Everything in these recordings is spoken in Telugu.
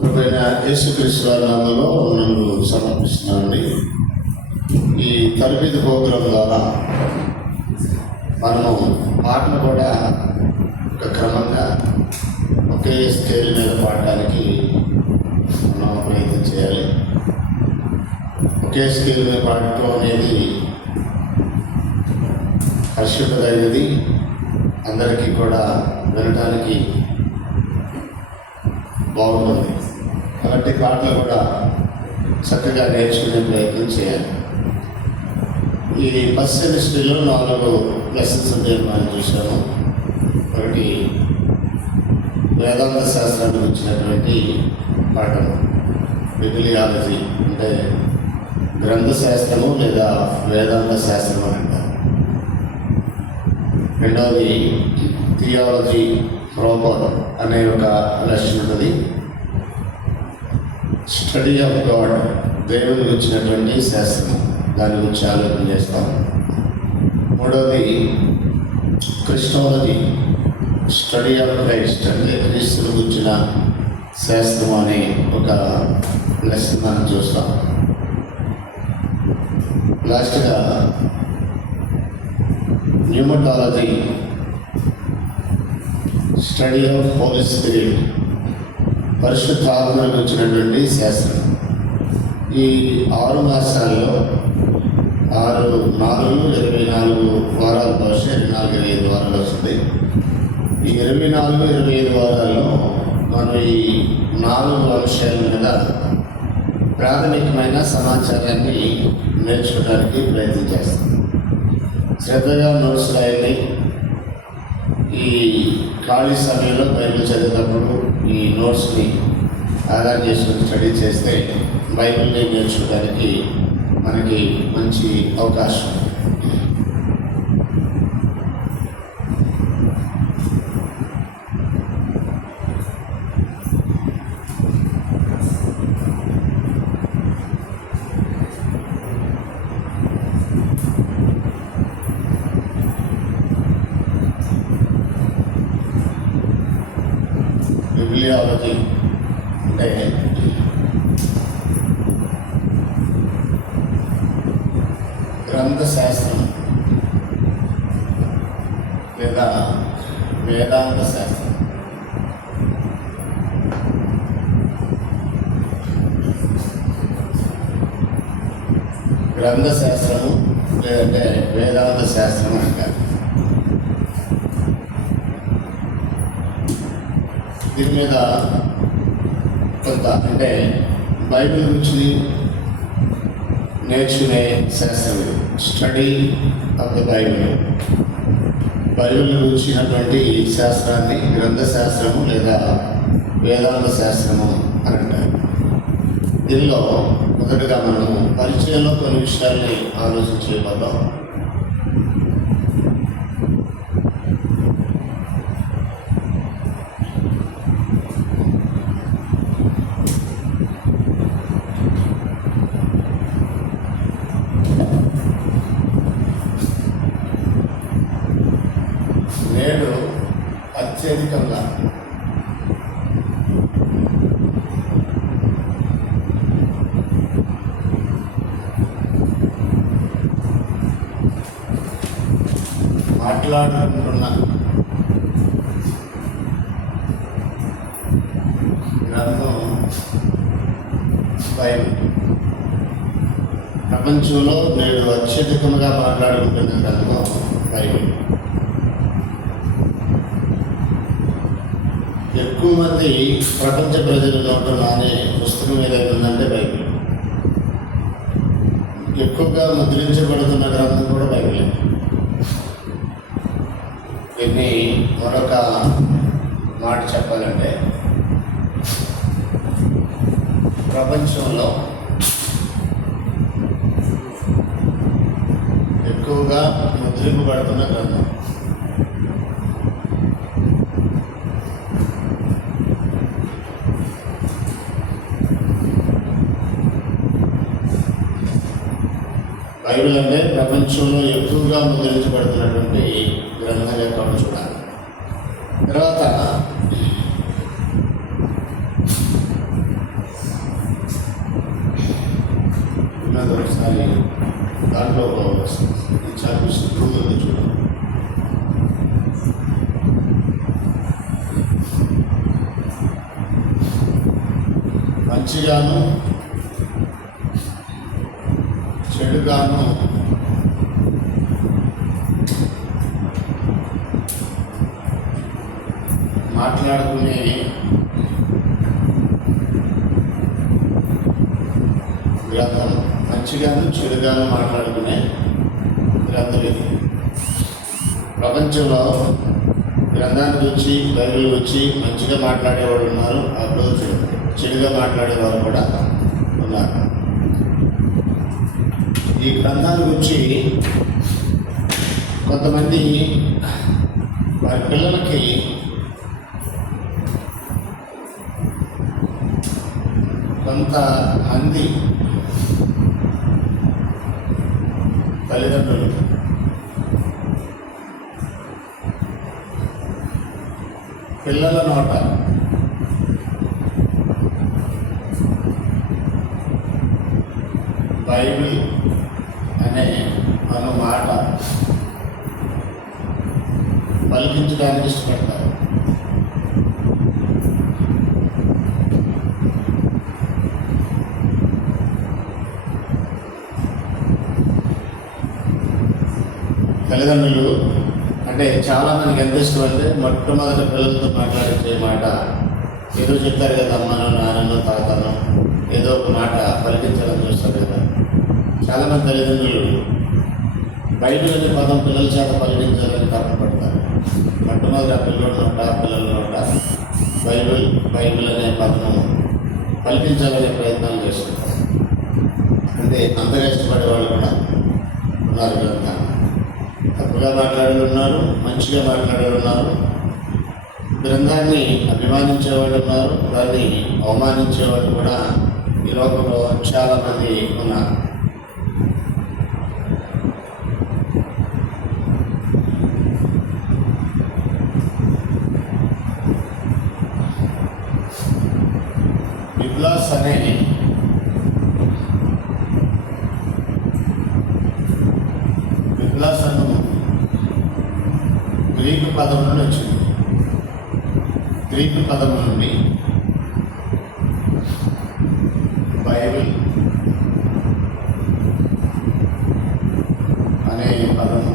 ప్రభువైన యేసుక్రీస్తు వారి నామములో నన్ను సమర్పిస్తున్నానండి. ఈ తరబేదు ప్రోగ్రాం ద్వారా మనము పాటలు కూడా ఒక క్రమంగా ఒకే స్కేల్ మీద పాడడానికి మనం ప్రయత్నం చేయాలి. ఒకే స్కేల్ మీద పాడటం అనేది హర్షింపదగినది, అందరికీ కూడా వినడానికి బాగుంటుంది. కాబట్టి పాటలు కూడా చక్కగా నేర్చుకునే ప్రయత్నం చేయాలి. ఈ ఫస్ట్ సెమిస్టర్లో 4 లెసన్స్ మనం చూసాము. ఒకటి వేదాంత శాస్త్రానికి వచ్చినటువంటి పాఠం, బిబ్లియాలజీ అంటే గ్రంథ శాస్త్రము లేదా వేదాంత శాస్త్రం అని అంటారు. రెండవది థియాలజీ ప్రాపర్ అనే ఒక లెసన్ ఉంటుంది. స్టడీ ఆఫ్ గాడ్, దేవుడికి వచ్చినటువంటి శాస్త్రం, దాని గురించి ఆలోచన చేస్తాం. మూడవది క్రిస్టాలజీ, స్టడీ ఆఫ్ క్రైస్ట్ అంటే క్రీస్తుని గురించిన శాస్త్రం అనే ఒక లెసన్ మనం చూస్తాం. లాస్ట్గా pneumatology, study of Holy Spirit, పరిశుద్ధాత్మకు వచ్చినటువంటి శాస్త్రం. ఈ 6 మాసాల్లో 6 4 24 వారాలు, బహుశా 24-25 వారాలు వస్తుంది. ఈ 24-25 వారాల్లో మనం ఈ 4 అంశాల మీద ప్రాథమికమైన సమాచారాన్ని నేర్చుకోవడానికి ప్రయత్నం చేస్తాం. శ్రద్ధగా నోట్స్ రాయండి. ఈ ఖాళీ సమయంలో బైబిల్ చదివేటప్పుడు ఈ నోట్స్ని ఆధారం చేసుకుని స్టడీ చేస్తే బైబిల్ని నేర్చుకోవడానికి మనకి మంచి అవకాశం. బిబ్లియాలజీ అంటే గ్రంథ శాస్త్రం లేదా వేదాంత శాస్త్రం. గ్రంథ శాస్త్రము లేదంటే వేదాంత శాస్త్రం అంటారు. దీని మీద కొంత అంటే బైబిల్ గురించి నేర్చుకునే శాస్త్రం, study of the Bible. Bible గురించినటువంటి శాస్త్రాన్ని గ్రంథ శాస్త్రము లేదా వేదాంత శాస్త్రము అని అంటారు. దీనిలో మొదటగా మనము పరిచయంలో కొన్ని విషయాల్ని ఆలోచించబోతాం. నేడు అత్యధికంగా మాట్లాడుకుంటున్న గ్రంథం బైబిల్. ప్రపంచంలో నేడు అత్యధికంగా మాట్లాడుకుంటున్న గ్రంథం బైబిల్. ఎక్కువ మంది ప్రపంచ ప్రజలు నోటం అనే పుస్తకం ఏదైతే ఉందంటే బైబిల్. ఎక్కువగా ముద్రించబడుతున్న గ్రంథం కూడా బైబిల్. దీన్ని మరొక మాట చెప్పాలంటే, ప్రపంచంలో ఎక్కువగా ముద్రింపబడుతున్న గ్రంథం. బైబిల్ అంటే ప్రపంచంలో ఎక్కువగా ముద్రించబడుతున్నటువంటి గ్రంథం యొక్క చూడాలి. తర్వాత మంచిగాను చెడుగాను మాట్లాడుకునే గ్రంథం, మంచిగాను చెడుగాను మాట్లాడుకునే గ్రంథం ఇది. ప్రపంచంలో గ్రంథాన్ని గురించి, బైబిల్ గురించి మంచిగా మాట్లాడేవాళ్ళు ఉన్నారు, అప్పుడు చెడుగా మాట్లాడేవారు కూడా ఉన్నారు. ఈ గ్రంథాన్ని గురించి కొంతమంది వారి పిల్లలకి కొంతమంది తల్లిదండ్రులు పిల్లల నోట బైబిల్ అనే మాట పలికించడానికి ఇష్టపడతారు. తల్లిదండ్రులు అంటే చాలామందికి ఎంత ఇష్టం అంటే మొట్టమొదటి పిల్లలతో మాట్లాడించే మాట ఏదో చెప్తారు కదా, అమ్మను నాన్నను తాతను ఏదో ఒక మాట పలికించాలని చూస్తారు కదా. చాలామంది తల్లిదండ్రులు బైబిల్ అనే పదం పిల్లల చేత పలికించాలని తప్పపడతారు. మొట్టమొదటి ఆ పిల్లల నోట బైబిల్ అనే పదం పలికించాలనే ప్రయత్నాలు చేస్తుంటారు. అంటే అంతగా ఇష్టపడే వాళ్ళు కూడా ఉన్నారు. గ్రంథాన్ని తప్పుగా మాట్లాడే ఉన్నారు, మంచిగా మాట్లాడే ఉన్నారు. గ్రంథాన్ని అభిమానించేవాళ్ళు ఉన్నారు, దాన్ని అవమానించేవాళ్ళు కూడా ఈ లోకంలో చాలామంది ఉన్నారు. బిబ్లాస్ అనే గ్రీకు పదం నుండి వచ్చింది. గ్రీకు పదం నుండి బైబిల్ అనే పదం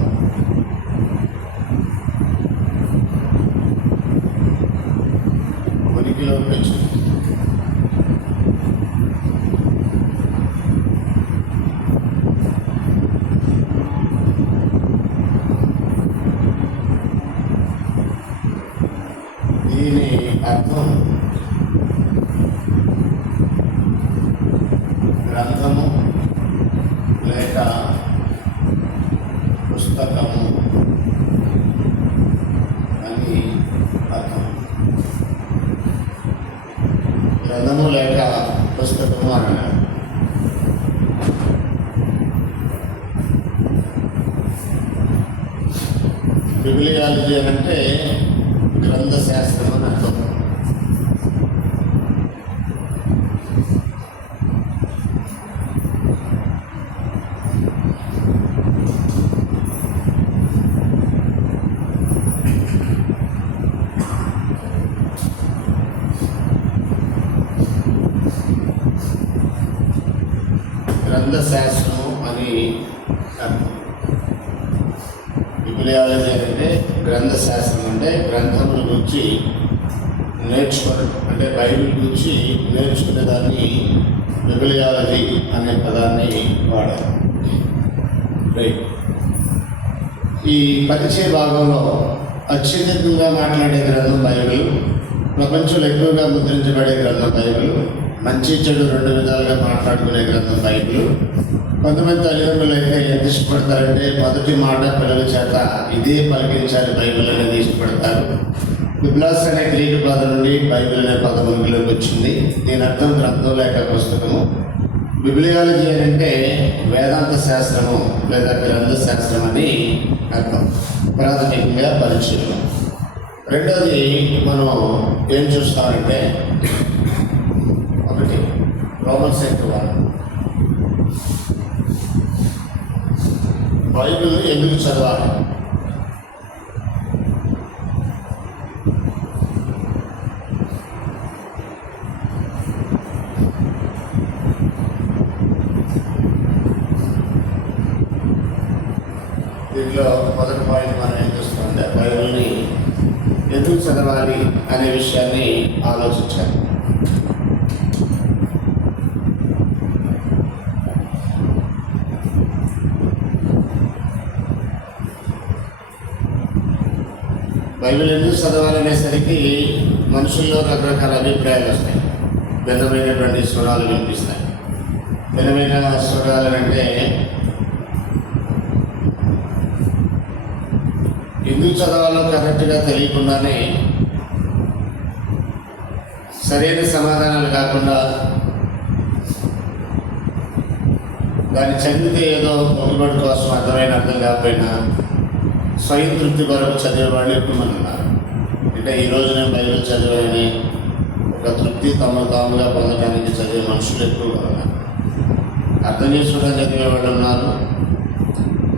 ఉనికిలోకి వచ్చింది. దీని అర్థం గ్రంథము లేక పుస్తకము అని అర్థం. గ్రంథము లేక పుస్తకము అన్నారు. బిబ్లియాలజీ అంటే గ్రంథ శాస్త్రం అని అర్థం. గ్రంథ శాస్త్రం అని అర్థం. బిబ్లియాలజీ అంటే గ్రంథ శాస్త్రం అంటే గ్రంథముల గురించి నేర్చుకోవడం, అంటే బైబిల్ గురించి నేర్చుకునే దాన్ని బిబ్లియాలజీ అనే పదాన్ని వాడారు. ఈ పరిచయ భాగంలో అత్యధికంగా మాట్లాడే గ్రంథం బైబిల్, ప్రపంచంలో ఎక్కువగా ముద్రించబడే గ్రంథం బైబిల్, మంచి చెడు రెండు విధాలుగా మాట్లాడుకునే గ్రంథం బైబిల్. కొంతమంది తల్లిదండ్రులు అయితే ఎంత ఇష్టపడతారంటే మొదటి మాట పిల్లల చేత ఇదే పలికించాలి బైబిల్ అనేది ఇష్టపడతారు. బిబ్లాస్ అనే గ్రీకు పదం నుండి బైబిల్ అనే పదం ఉనికిలోకి వచ్చింది. దీని అర్థం గ్రంథం లేక పుస్తకము. బిబ్లియాలజీ అంటే వేదాంత శాస్త్రము లేదా గ్రంథ శాస్త్రం అని అర్థం. ప్రాథమికంగా పరిచయం. రెండోది మనం ఏం చూస్తామంటే, ఒకటి రోమన్స్ 1 బైబిల్ ఎందుకు చదవాలి? దీంట్లో మొదటి పాయింట్ మనం ఏం చూస్తుంటే బైబిల్ని ఎందుకు చదవాలి అనే విషయాన్ని ఆలోచించాలి. బైబిల్ ఎందుకు చదవాలనేసరికి మనుషుల్లో రకరకాల అభిప్రాయాలు వస్తాయి. భిన్నమైనటువంటి స్వరాలు వినిపిస్తాయి. భిన్నమైన స్వరాలు అంటే ఎందుకు చదవాలో కరెక్ట్గా తెలియకుండానే సరైన సమాధానాలు కాకుండా దాన్ని చదివితే ఏదో మొక్కుబడి కోసం అర్థం కాకపోయినా స్వయం తృప్తి కొరకు చదివేవాళ్ళు ఎక్కువ మంది ఉన్నారు. అంటే ఈరోజు నేను బైబిల్ చదివానని ఒక తృప్తి తాముగా పొందడానికి చదివే మనుషులు ఎక్కువగా ఉన్నారు. అర్థం చేసుకోవడానికి చదివే వాళ్ళు ఉన్నారు.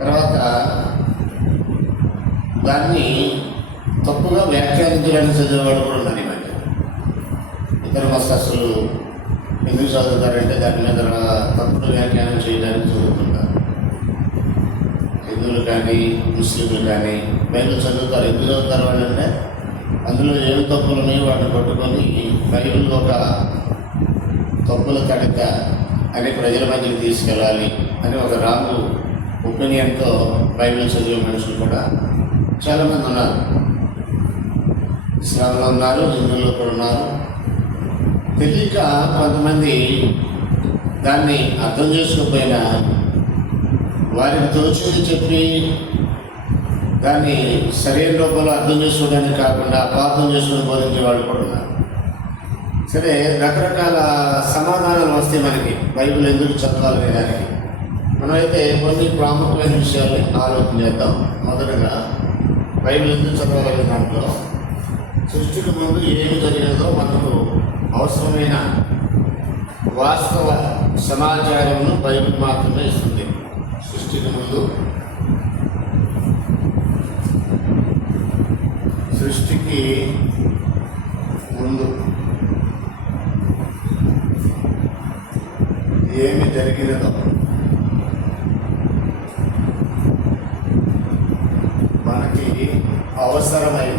తర్వాత దాన్ని తప్పుగా వ్యాఖ్యానించడానికి చదివేవాడు కూడా ఉన్నారు. ఈ మధ్య ఇతర మస్తస్సులు ఎందుకు చదువుతారంటే దాని మీద తప్పుడు వ్యాఖ్యానం చేయడానికి చదువుతుంటారు. హిందువులు కానీ ముస్లింలు కానీ బైబిల్ చదువుతారు. ఎందుకు చదువుతారు వాళ్ళు అంటే అందులో ఏమి తప్పులు ఉన్నాయో వాటిని పట్టుకొని బైబిల్ ఒక తప్పుల తడక అని ప్రజల మధ్యకి తీసుకెళ్ళాలి అని ఒక రాంగ్ ఒపీనియన్తో బైబిల్ చదివే మనుషులు కూడా చాలామంది ఉన్నారు. ఇస్లాంలో ఉన్నారు, హిందువుల్లో కూడా ఉన్నారు. తెలియక కొంతమంది దాన్ని అర్థం చేసుకోకపోయినా వారికి తోచింది చెప్పి దాన్ని సరైన రూపంలో అర్థం చేసుకోవడానికి కాకుండా అపార్థం చేసుకుని బోధించే వాళ్ళు కూడా ఉన్నారు. సరే, రకరకాల సమాధానాలు వస్తాయి మనకి బైబిల్ ఎందుకు చదవాలనే దానికి. మనమైతే కొన్ని ప్రాముఖ్యమైన విషయాల్ని ఆలోచన చేద్దాం. మొదటగా బైబిల్ ఎందుకు చదవాలనే దాంట్లో సృష్టికి ముందు ఏమి జరిగినదో మనకు అవసరమైన వాస్తవ సమాచారంను బైబిల్ మాత్రమే ఇస్తుంది. సృష్టికి ముందు ఏమి జరిగినదో మనకి అవసరమైన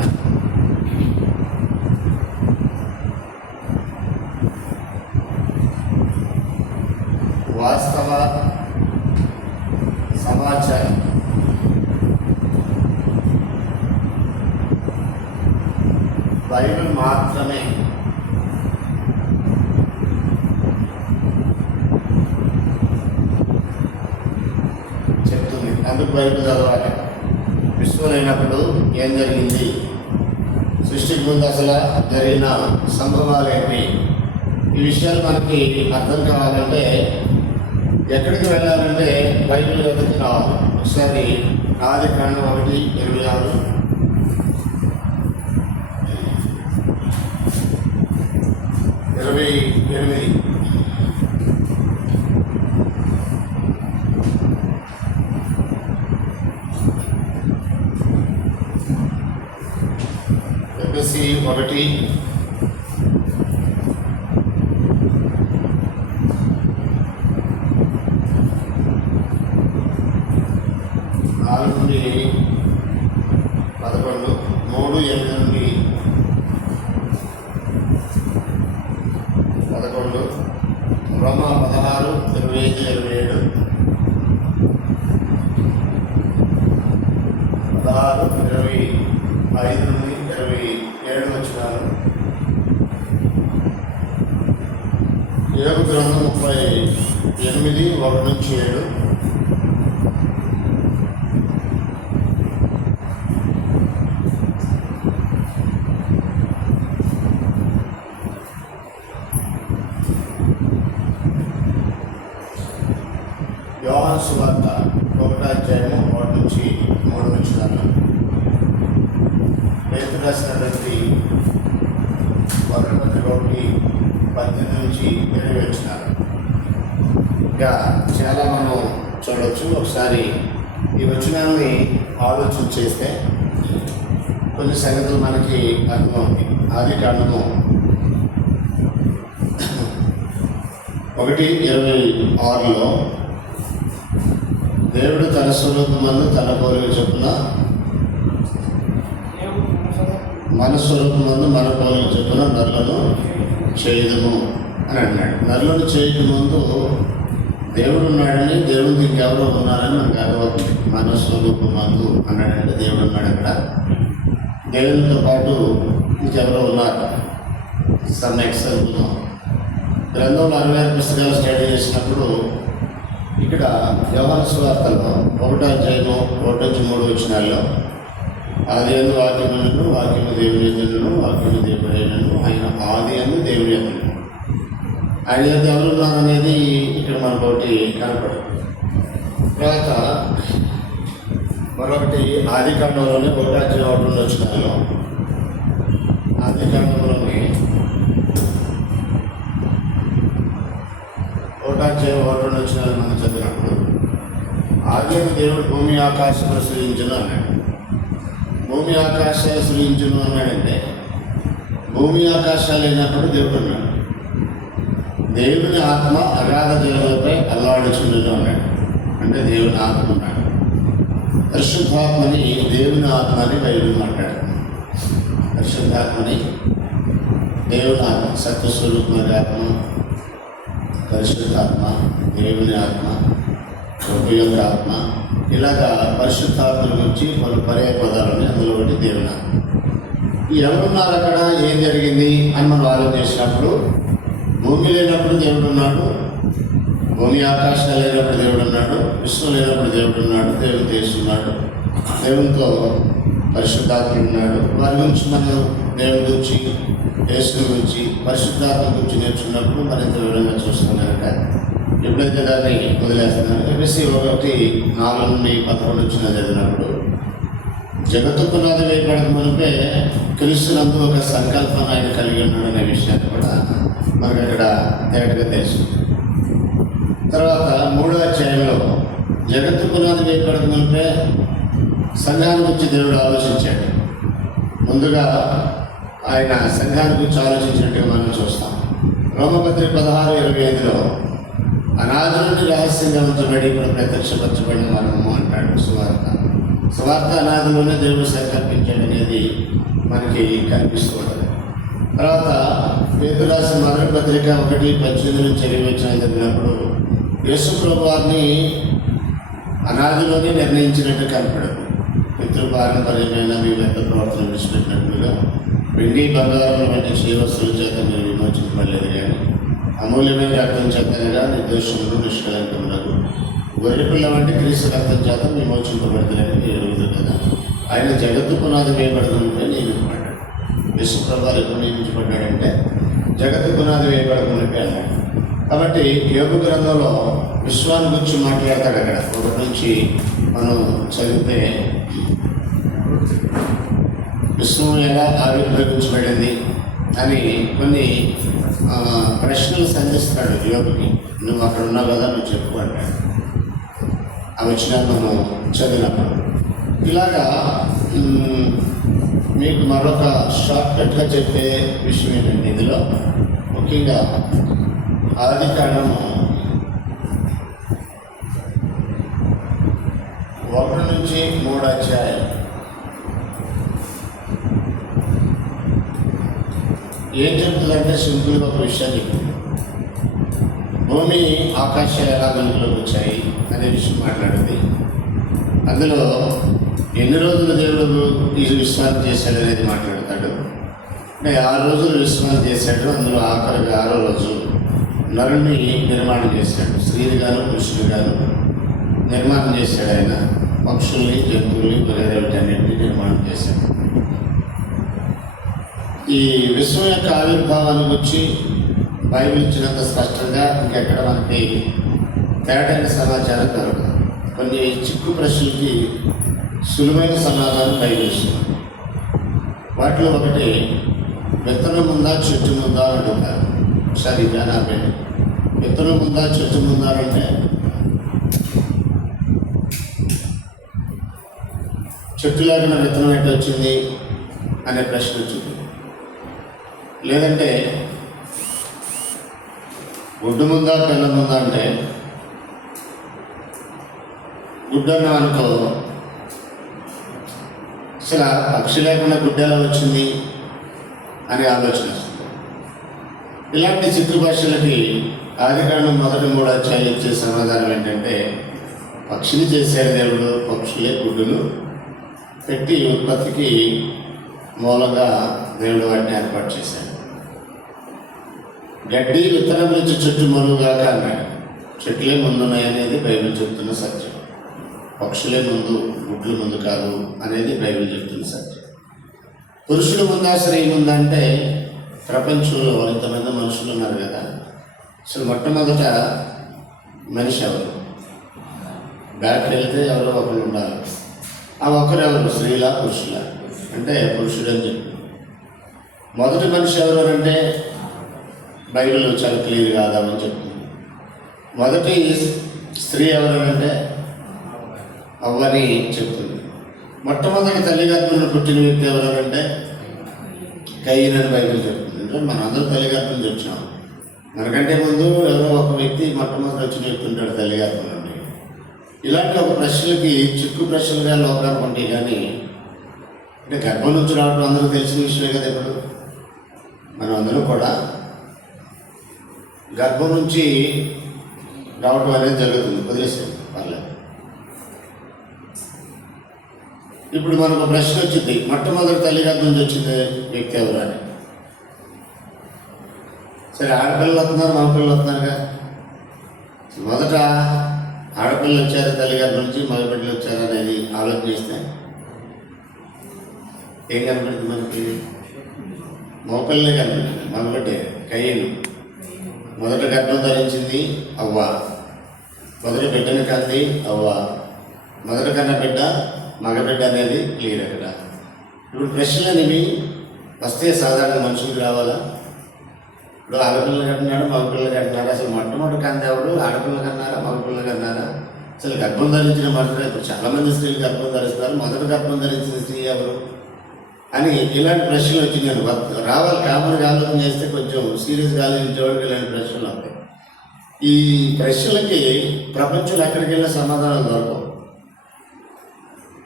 వాస్తవ సమాచారం బైబిల్ మాత్రమే చెప్తుంది. అందుకు బైబిల్ చదవాలి. విశ్వం లేనప్పుడు ఏం జరిగింది, సృష్టికి ముందు అసలు జరిగిన సంభవాలు ఏంటి, ఈ విషయాలు మనకి అర్థం కావాలంటే ఎక్కడికి వెళ్ళాలంటే బైబిల్ వద్దకు రావాలి. ఒకసారి ఆదికాండం 1:26 28 ఎఫెసీ 1 4 నుండి 11, 3:8 నుండి 11, రోమా 16:25-27, 16:25 నుండి 27 వచ్చినారు. యోబు గ్రంథం 38:1-7, యోహాను సువార్త 1:1-3 పేతురు రాసినటువంటి 1:18-20 ఇంకా చాలా మనం చూడవచ్చు. ఒకసారి ఈ వచనాన్ని ఆలోచన చేస్తే కొన్ని సంగతులు మనకి అర్థమవుతాయి. ఆదికాండము 1:26లో దేవుడు తన స్వరూపమందు తన పోలిక చొప్పున మన స్వరూపమందు మన పోలిక చొప్పున నరులను చేయదుము అని అన్నాడు. నరులను చేయకముందు దేవుడు ఉన్నాడని, దేవుడికి ఇంకెవరో ఉన్నారని మనకు అర్థమవుతుంది. మన స్వరూపమందు అన్నాడంటే దేవుడు ఉన్నాడు. అక్కడ దేవునితో పాటు ఇంకెవరో ఉన్నారు. సమ్ ఎగ్జాంపుల్ గ్రంథంలో 66 పుస్తకాలు స్టడీ చేసినప్పుడు ఇక్కడ యోహాను సువార్తలో 1వ అధ్యాయము 1-3 వచనాల్లో ఆది యందు వాక్యమును, వాక్యము దేవుని యందును, వాక్యము దేవుడైనను, ఆయన ఆది యందు దేవుని యందును, ఆయన యందు ఎవరు ఉన్నారనేది ఇక్కడ మనకొకటి కనపడుతుంది. తర్వాత మరొకటి ఆది కాండంలోనే 1వ అధ్యాయం 1 వచనాల్లో ఆది కాండంలోని 1వ అధ్యాయం 1 వచనాలు మనం చదివినప్పుడు ఆది యందు దేవుడు భూమి ఆకాశములు సృజించును అన్నాడు. భూమి ఆకాశాలు సృజించును అన్నాడంటే భూమి ఆకాశాలు అయినప్పుడు దేవుడు ఉన్నాడు. దేవుని ఆత్మ అగాధ జలములపై అల్లాడుచుండును అన్నాడు. అంటే దేవుని ఆత్మ ఉన్నాడు. పరిశుద్ధాత్మని దేవుని ఆత్మని బైబిల్ మాట్లాడుతుంది. పరిశుద్ధాత్మని దేవుని ఆత్మ, సత్యస్వరూపమైన ఆత్మ, పరిశుద్ధాత్మ, దేవుని ఆత్మ, ప్రభు యొక్క ఆత్మ, ఇలాగా పరిశుద్ధాత్మ గురించి పలు పర్యాయ పదాలని అందులో ఒకటి దేవుని ఆత్మ. ఎవరున్నారు అక్కడ, ఏం జరిగింది అని మనం ఆలోచన చేసినప్పుడు భూమి లేనప్పుడు దేవుడు ఉన్నాడు, భూమి ఆకాశాలు లేనప్పుడు దేవుడు ఉన్నాడు, విశ్వం లేనప్పుడు దేవుడు ఉన్నాడు, దేవుడు చేస్తున్నాడు, దేవునితో పరిశుద్ధాత్మ ఉన్నాడు. వారి గురించి మనం దేవుని గురించి, యేసు గురించి, పరిశుద్ధాత్మ గురించి నేర్చుకున్నప్పుడు మరింత వివరంగా చూస్తాం కనుక ఎప్పుడైతే దాన్ని వదిలేస్తున్నాను. ఎఫెసీ 1:4-11 చదివినప్పుడు జగత్తు పునాది వేయబడక మునిపే క్రీస్తునందు ఒక సంకల్పం ఆయన కలిగి ఉన్నాడనే విషయాన్ని కూడా మనకు అక్కడ తేటగా తెలుసు. తర్వాత 3వ అధ్యాయంలో జగత్తు పునాది వేయబడక మునిపే సంఘాన్ని గురించి దేవుడు ఆలోచించాడు. ముందుగా ఆయన సంఘాన్ని గురించి ఆలోచించినట్టుగా మనం చూస్తాం. రోమపత్రిక 16:25లో అనాది నుండి రహస్యంగా ఉంచబడి ఇప్పుడు ప్రత్యక్షపరచబడిన మనము అంటాడు సువార్త అనాదిలోనే దేవుడు సంకల్పించాడు అనేది మనకి కనిపిస్తూ ఉంటుంది. తర్వాత పేతురు రాసిన మొదటి పత్రిక 1:18 చదివినప్పుడు యేసు ప్రభు వారిని అనాదిలోనే నిర్ణయించినట్టు కనపడదు. పితృపారంపర్యమైన మీ వ్యర్థ ప్రవర్తన విడిచిపెట్టినట్లుగా వెండి బంగారం వంటి శ్రీవస్తువుల చేత మీరు విమోచించబడలేదు, కానీ అమూల్యమైన రక్తం చేతనగా నిర్దోషములు నిష్కలంకములకు గొర్రెపిల్ల వంటి క్రీస్తు రక్తం చేత విమోచింపబడతారని మీరు ఎరుగుతారు కదా. ఆయన జగత్తు పునాది వేయబడకుండా నియమించబడ్డాడు. యేసుప్రభువు ఎప్పుడు నియమించబడ్డాడంటే జగత్తు పునాది వేయబడకుండా అన్నాడు. కాబట్టి యోగ గ్రంథంలో విశ్వాన్ని గురించి మాట్లాడతాడు. అక్కడ 1 నుంచి మనం చదివితే విశ్వం ఎలా ఆవిర్భవించబడింది అని కొన్ని ప్రశ్నలు సంధిస్తాడు యోగికి. నువ్వు అక్కడ ఉన్నావు కదా, నువ్వు చెప్పు అంటాడు. ఆ విషయాన్ని మనం చదివినప్పుడు ఇలాగా మీకు మరొక షార్ట్కట్గా చెప్పే విషయం ఏంటంటే ఇందులో ముఖ్యంగా ఆది కాండము 1-3 అధ్యాయం ఏం చెప్తుందంటే సింపుల్గా ఒక విషయాన్ని చెప్తుంది. భూమి ఆకాశాలు ఎలా వెలుగులోకి వచ్చాయి అనే విషయం మాట్లాడింది. అందులో ఎన్ని రోజులు దేవుడు ఈ విశ్రాంతి చేశాడు అనేది మాట్లాడతాడు. అంటే 6 రోజులు విశ్రాంతి చేశాడు. అందులో ఆఖరికి 6వ రోజు నరుని నిర్మాణం చేశాడు. స్త్రీగాను పురుషులుగాను నిర్మాణం చేశాడు. ఆయన పక్షుల్ని, జంతువుల్ని, వీటన్నింటినీ నిర్మాణం చేశాడు. ఈ విశ్వం యొక్క ఆవిర్భావాన్ని గురించి బైబిల్ ఇచ్చినంత స్పష్టంగా ఇంకెక్కడ మనకి తేటైన సమాచారం దొరకదు. కొన్ని చిక్కు ప్రశ్నలకి సులువైన సమాధానం బైబిల్ ఇస్తుంది. వాటిలో ఒకటి విత్తనం ఉందా చెట్టు ఉందా అని అడుగుతారు. సరిగ్గా నా పేరు విత్తనం ఉందా చెట్టు ఉందా అంటే చెట్టు లేకుండా విత్తనం ఎట్లా వచ్చింది అనే ప్రశ్న వచ్చింది. లేదంటే ఒడ్డు ముందా పిల్ల ముందా అంటే గుడ్డు అన్నాం అనుకో, అసలు పక్షి లేకుండా గుడ్డు ఎలా వచ్చింది అని ఆలోచన వస్తుంది. ఇలాంటి చిత్రభాషలకి ఆదికాండం 1-3 అధ్యాయాలు ఇచ్చే సమాధానం ఏంటంటే, పక్షిని చేశాడు దేవుడు, పక్షులే గుడ్డును పెట్టి ఉత్పత్తికి మూలంగా దేవుడు వాటిని ఏర్పాటు చేశాడు. గడ్డి విత్తనం నుంచి చెట్టు మరువుగాక అన్నాడు. చెట్లే ముందున్నాయనేది బైబిల్ చెప్తున్న సత్యం. పక్షులే ముందు, గుడ్లు ముందు కాదు అనేది బైబిల్ చెప్తున్న సత్యం. పురుషుడు ముందా స్త్రీ ముందా అంటే, ప్రపంచంలో ఇంతమంది మనుషులు ఉన్నారు కదా, అసలు మొట్టమొదట మనిషి ఎవరు? బ్యాక్కి వెళ్తే ఎవరో ఒకరు ఉండాలి. ఆ ఒకరు ఎవరు? స్త్రీలా పురుషులా అంటే పురుషుడు అని చెప్పి. మొదటి మనిషి ఎవరు అంటే బైబిల్ చాలా క్లియర్ కాదామని చెప్తుంది. మొదటి స్త్రీ ఎవరంటే అవ్వని చెప్తుంది. మొట్టమొదటి తల్లిగర్భంలో పుట్టిన వ్యక్తి ఎవరంటే కయీన్ అని బైబిల్ చెప్తుంది. అంటే మనందరూ తల్లిగర్భం నుంచి వచ్చాం. మనకంటే ముందు ఎవరో ఒక వ్యక్తి మొట్టమొదటి వచ్చి చెప్తుంటాడు తల్లిగర్భం నుండి. ఇలాంటి ఒక ప్రశ్నలకి చిక్కు ప్రశ్నలుగా లోకానికి ఉంటాయి. కానీ అంటే గర్భం నుంచి రావడం అందరూ తెలిసిన విషయమే కదా. ఇప్పుడు మనం అందరూ కూడా గర్భం నుంచి రావడం అనేది జరుగుతుంది. వదిలేసాం పర్లేదు. ఇప్పుడు మనకు ప్రశ్న వచ్చింది, మొట్టమొదటి తల్లిగర్భం నుంచి వచ్చింది వ్యక్తి ఎవరు అని. సరే, ఆడపిల్లలు వస్తున్నారు, మగపిల్లలు వస్తున్నారుగా. మొదట ఆడపిల్లలు వచ్చారు తల్లిగర్భం నుంచి, మగపిల్లలు వచ్చారు అనేది ఆలోచన చేస్తే ఏం కనపడుతుంది మనకి? మగపిల్లలే కనపడుతుంది. మగబిడ్డే కయ్యను. మొదట గర్భం ధరించింది అవ్వ, మొదటి బిడ్డని కంది అవ్వ, మొదట కన్నా బిడ్డ మగబిడ్డ అనేది క్లియర్ అక్కడ. ఇప్పుడు ప్రశ్నలు అనేవి వస్తే సాధారణ మనుషులకు రావాలా? ఇప్పుడు ఆడపిల్లలు కట్టినాడు, మగపిల్లలు కట్టినాడు. అసలు మొట్టమొదటి కంది ఎవరు? ఆడపిల్లలు కన్నారా, మగపిల్లలు కన్నారా? అసలు గర్భం ధరించిన మొదట, ఇప్పుడు చాలామంది స్త్రీలు గర్భం ధరిస్తారు, మొదట గర్భం ధరించిన స్త్రీ ఎవరు అని ఇలాంటి ప్రశ్నలు వచ్చి నేను రావాలి. కామన్గా ఆలోచన చేస్తే కొంచెం సీరియస్గా ఆలోచించేవాడికి ఇలాంటి ప్రశ్నలు ఉంటాయి. ఈ ప్రశ్నలకి ప్రపంచంలో ఎక్కడికి వెళ్ళినా సమాధానాలు దొరకవు.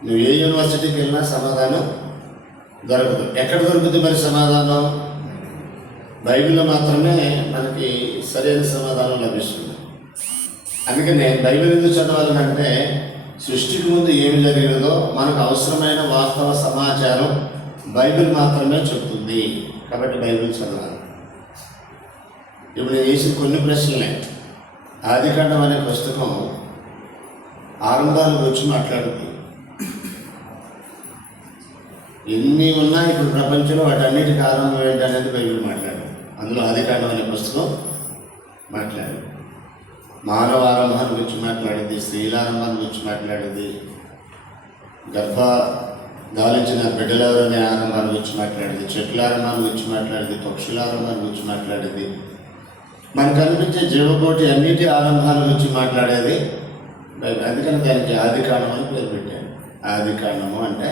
నువ్వు ఏ యూనివర్సిటీకి వెళ్ళినా సమాధానం దొరకదు. ఎక్కడ దొరుకుతుంది మరి సమాధానం? బైబిల్లో మాత్రమే మనకి సరైన సమాధానం లభిస్తుంది. అందుకనే బైబిల్ ఎందుకు చదవాలంటే, సృష్టికి ముందు ఏమి జరిగినదో మనకు అవసరమైన వాస్తవ సమాచారం బైబిల్ మాత్రమే చెప్తుంది. కాబట్టి బైబిల్ చదవాలి. ఇప్పుడు నేను చేసిన కొన్ని ప్రశ్నలే. ఆదికాండం అనే పుస్తకం ఆరంభాల గురించి మాట్లాడుతుంది. ఎన్ని ఉన్నా ఇప్పుడు ప్రపంచంలో వాటన్నిటికీ ఆరంభం ఏంటనేది బైబిల్ మాట్లాడు. అందులో ఆదికాండం అనే పుస్తకం మాట్లాడు. మానవ ఆరంభాల గురించి మాట్లాడింది, స్త్రీల ఆరంభాల గురించి మాట్లాడింది, దాలించిన బిడ్డలనే ఆరంభాల గురించి మాట్లాడింది, చెట్ల ఆరంభాల గురించి మాట్లాడింది, పక్షుల ఆరంభాల గురించి మాట్లాడింది. మనకు కనిపించే జీవకోటి అన్నిటి ఆరంభాల గురించి మాట్లాడేది బైబిల్. అందుకని దానికి ఆదికాండం అని పేరు పెట్టాను. ఆదికాండము అంటే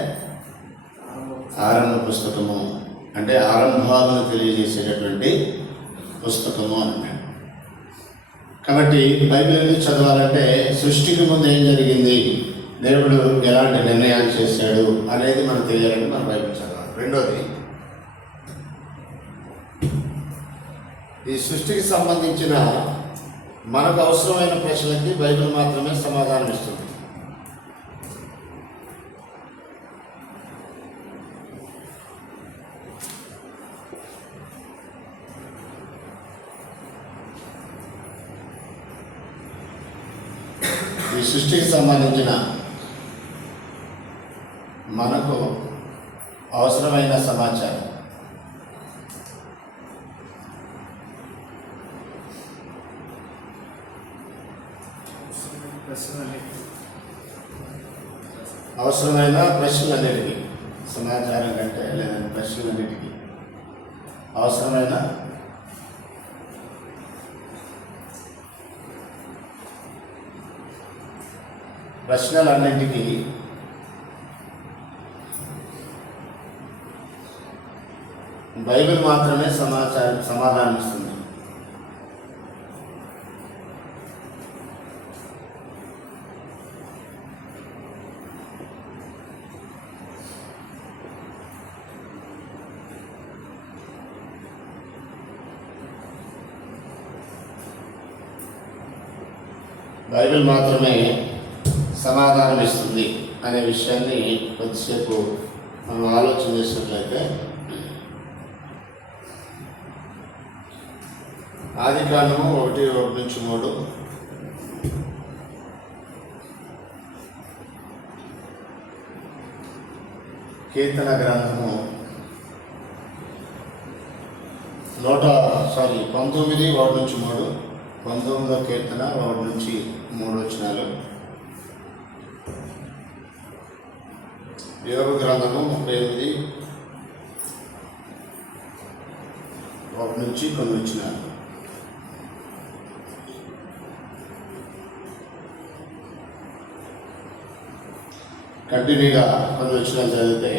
ఆరంభ పుస్తకము, అంటే ఆరంభాలను తెలియజేసేటటువంటి పుస్తకము అన్నాడు. కాబట్టి బైబిల్ ఎందుకు చదవాలంటే, సృష్టికి ముందు ఏం జరిగింది, దేవుడు ఎలాంటి నిర్ణయాలు చేశాడు అనేది మనకు తెలియాలంటే మనం బైబిల్ చదవాలి. రెండోది, ఈ సృష్టికి సంబంధించిన మనకు అవసరమైన ప్రశ్నలకి బైబిల్ మాత్రమే సమాధానం ఇస్తుంది. ఈ సృష్టికి సంబంధించిన మనకు అవసరమైన సమాచారం అవసరమైన ప్రశ్నలన్నిటికీ, సమాచారం కంటే లేదా ప్రశ్నలన్నిటికీ అవసరమైన ప్రశ్నలన్నింటికీ బైబిల్ మాత్రమే సమాధానం ఇస్తుంది. బైబిల్ మాత్రమే సమాధానం ఇస్తుంది అనే విషయాన్ని కొద్దిసేపు మనం ఆలోచన చేసినట్లయితే, ఆదికాండము 1:1-3, కీర్తన గ్రంథము 19:1-3, 19వ కీర్తన 1-3 వచనాలు, యోబు గ్రంథము 38:1-కొన్ని వచనాలు. కంటిన్యూగా కొన్ని వచనాలు చదివితే,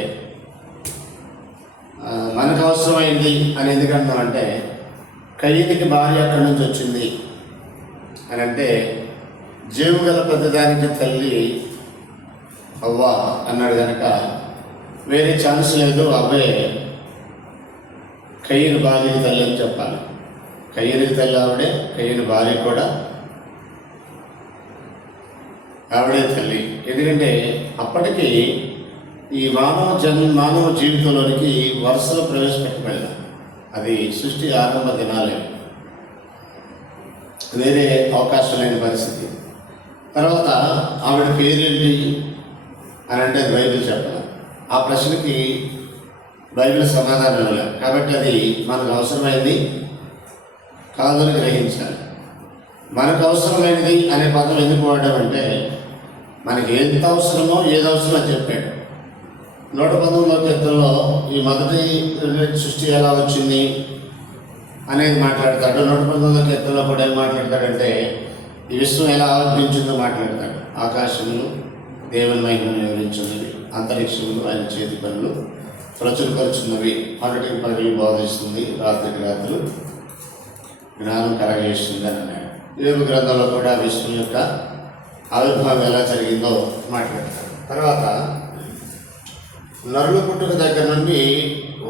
మనకు అవసరమైంది అని ఎందుకంటున్నామంటే, కయ్యనికి భార్య అక్కడి నుంచి వచ్చింది అని అంటే, జీవు గల పెద్దదానికి తల్లి అవ్వ అన్నాడు కనుక వేరే ఛాన్స్ లేదు, అవ్వే కయ్యని భార్యకి తల్లి అని చెప్పాలి. కయ్యనికి తల్లి ఆవిడే, కయ్యని భార్య కూడా ఆవిడే తల్లి. ఎందుకంటే అప్పటికి ఈ మానవ జీవితంలోనికి వరుసలో ప్రవేశపెట్టబడింది. అది సృష్టి ఆరంభ దినాలే, వేరే అవకాశం లేని పరిస్థితి. తర్వాత ఆవిడ పేరేంటి అని అంటే బైబిల్ చెప్పాలి. ఆ ప్రశ్నకి బైబిల్ సమాధానం ఇవ్వలేదు. కాబట్టి అది మనకు అవసరమైంది కాదని గ్రహించాలి. మనకు అవసరమైనది అనే పదం ఎందుకు వాడామంటే, మనకి ఎంత అవసరమో ఏది అవసరమో చెప్పాడు. 119వ కీర్తనలో ఈ మొదటి సృష్టి ఎలా వచ్చింది అనేది మాట్లాడతాడు. 119వ కీర్తనలో కూడా ఏం మాట్లాడతాడంటే, ఈ విశ్వం ఎలా ఆవిర్భించిందో మాట్లాడతాడు. ఆకాశములు దేవుని మహిమను వివరించున్నవి, అంతరిక్షములు ఆయన చేతి పనులు ప్రచురపరుచున్నవి, పగటికి పగలు బోధిస్తుంది, రాత్రికి రాత్రులు జ్ఞానం కలగజేస్తుంది అని అన్నాడు. యోబు గ్రంథంలో కూడా విశ్వం యొక్క ఆవిర్భావం ఎలా జరిగిందో మాట్లాడతాడు. తర్వాత నరుల పుట్టుక దగ్గర నుండి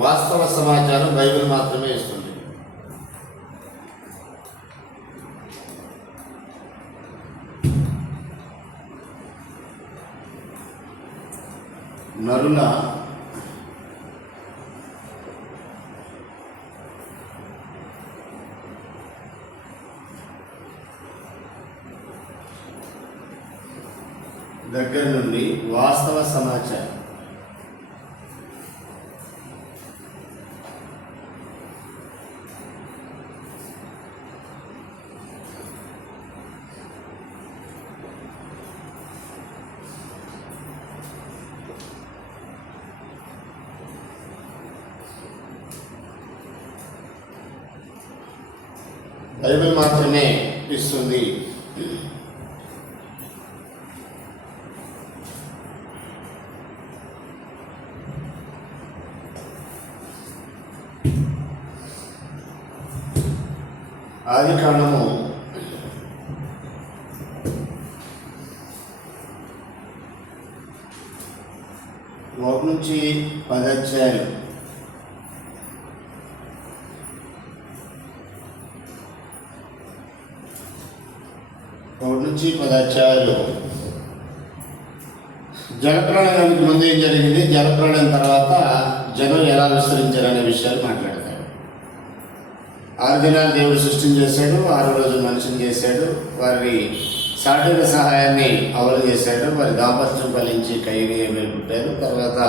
వాస్తవ సమాచారం బైబిల్ మాత్రమే ఇస్తుంది. నరుల దగ్గర నుండి వాస్తవ సమాచారం బైబిల్ మాత్రమే ఇస్తుంది. ఆదికాండము 1-10 అధ్యాయాలు. జలప్రళయానికి ముందు ఏం జరిగింది, జలప్రళయం తర్వాత జనం ఎలా విస్తరించారనే విషయాలు మాట్లాడతాడు. 6 దినాలు దేవుడు సృష్టిని చేశాడు, 6వ రోజు మనిషిని చేశాడు, వారి సాటిన సహాయాన్ని అమలు చేశాడు, వారి దాంపత్యం ఫలించి కయ్యను హేబెలు పుట్టారు. తర్వాత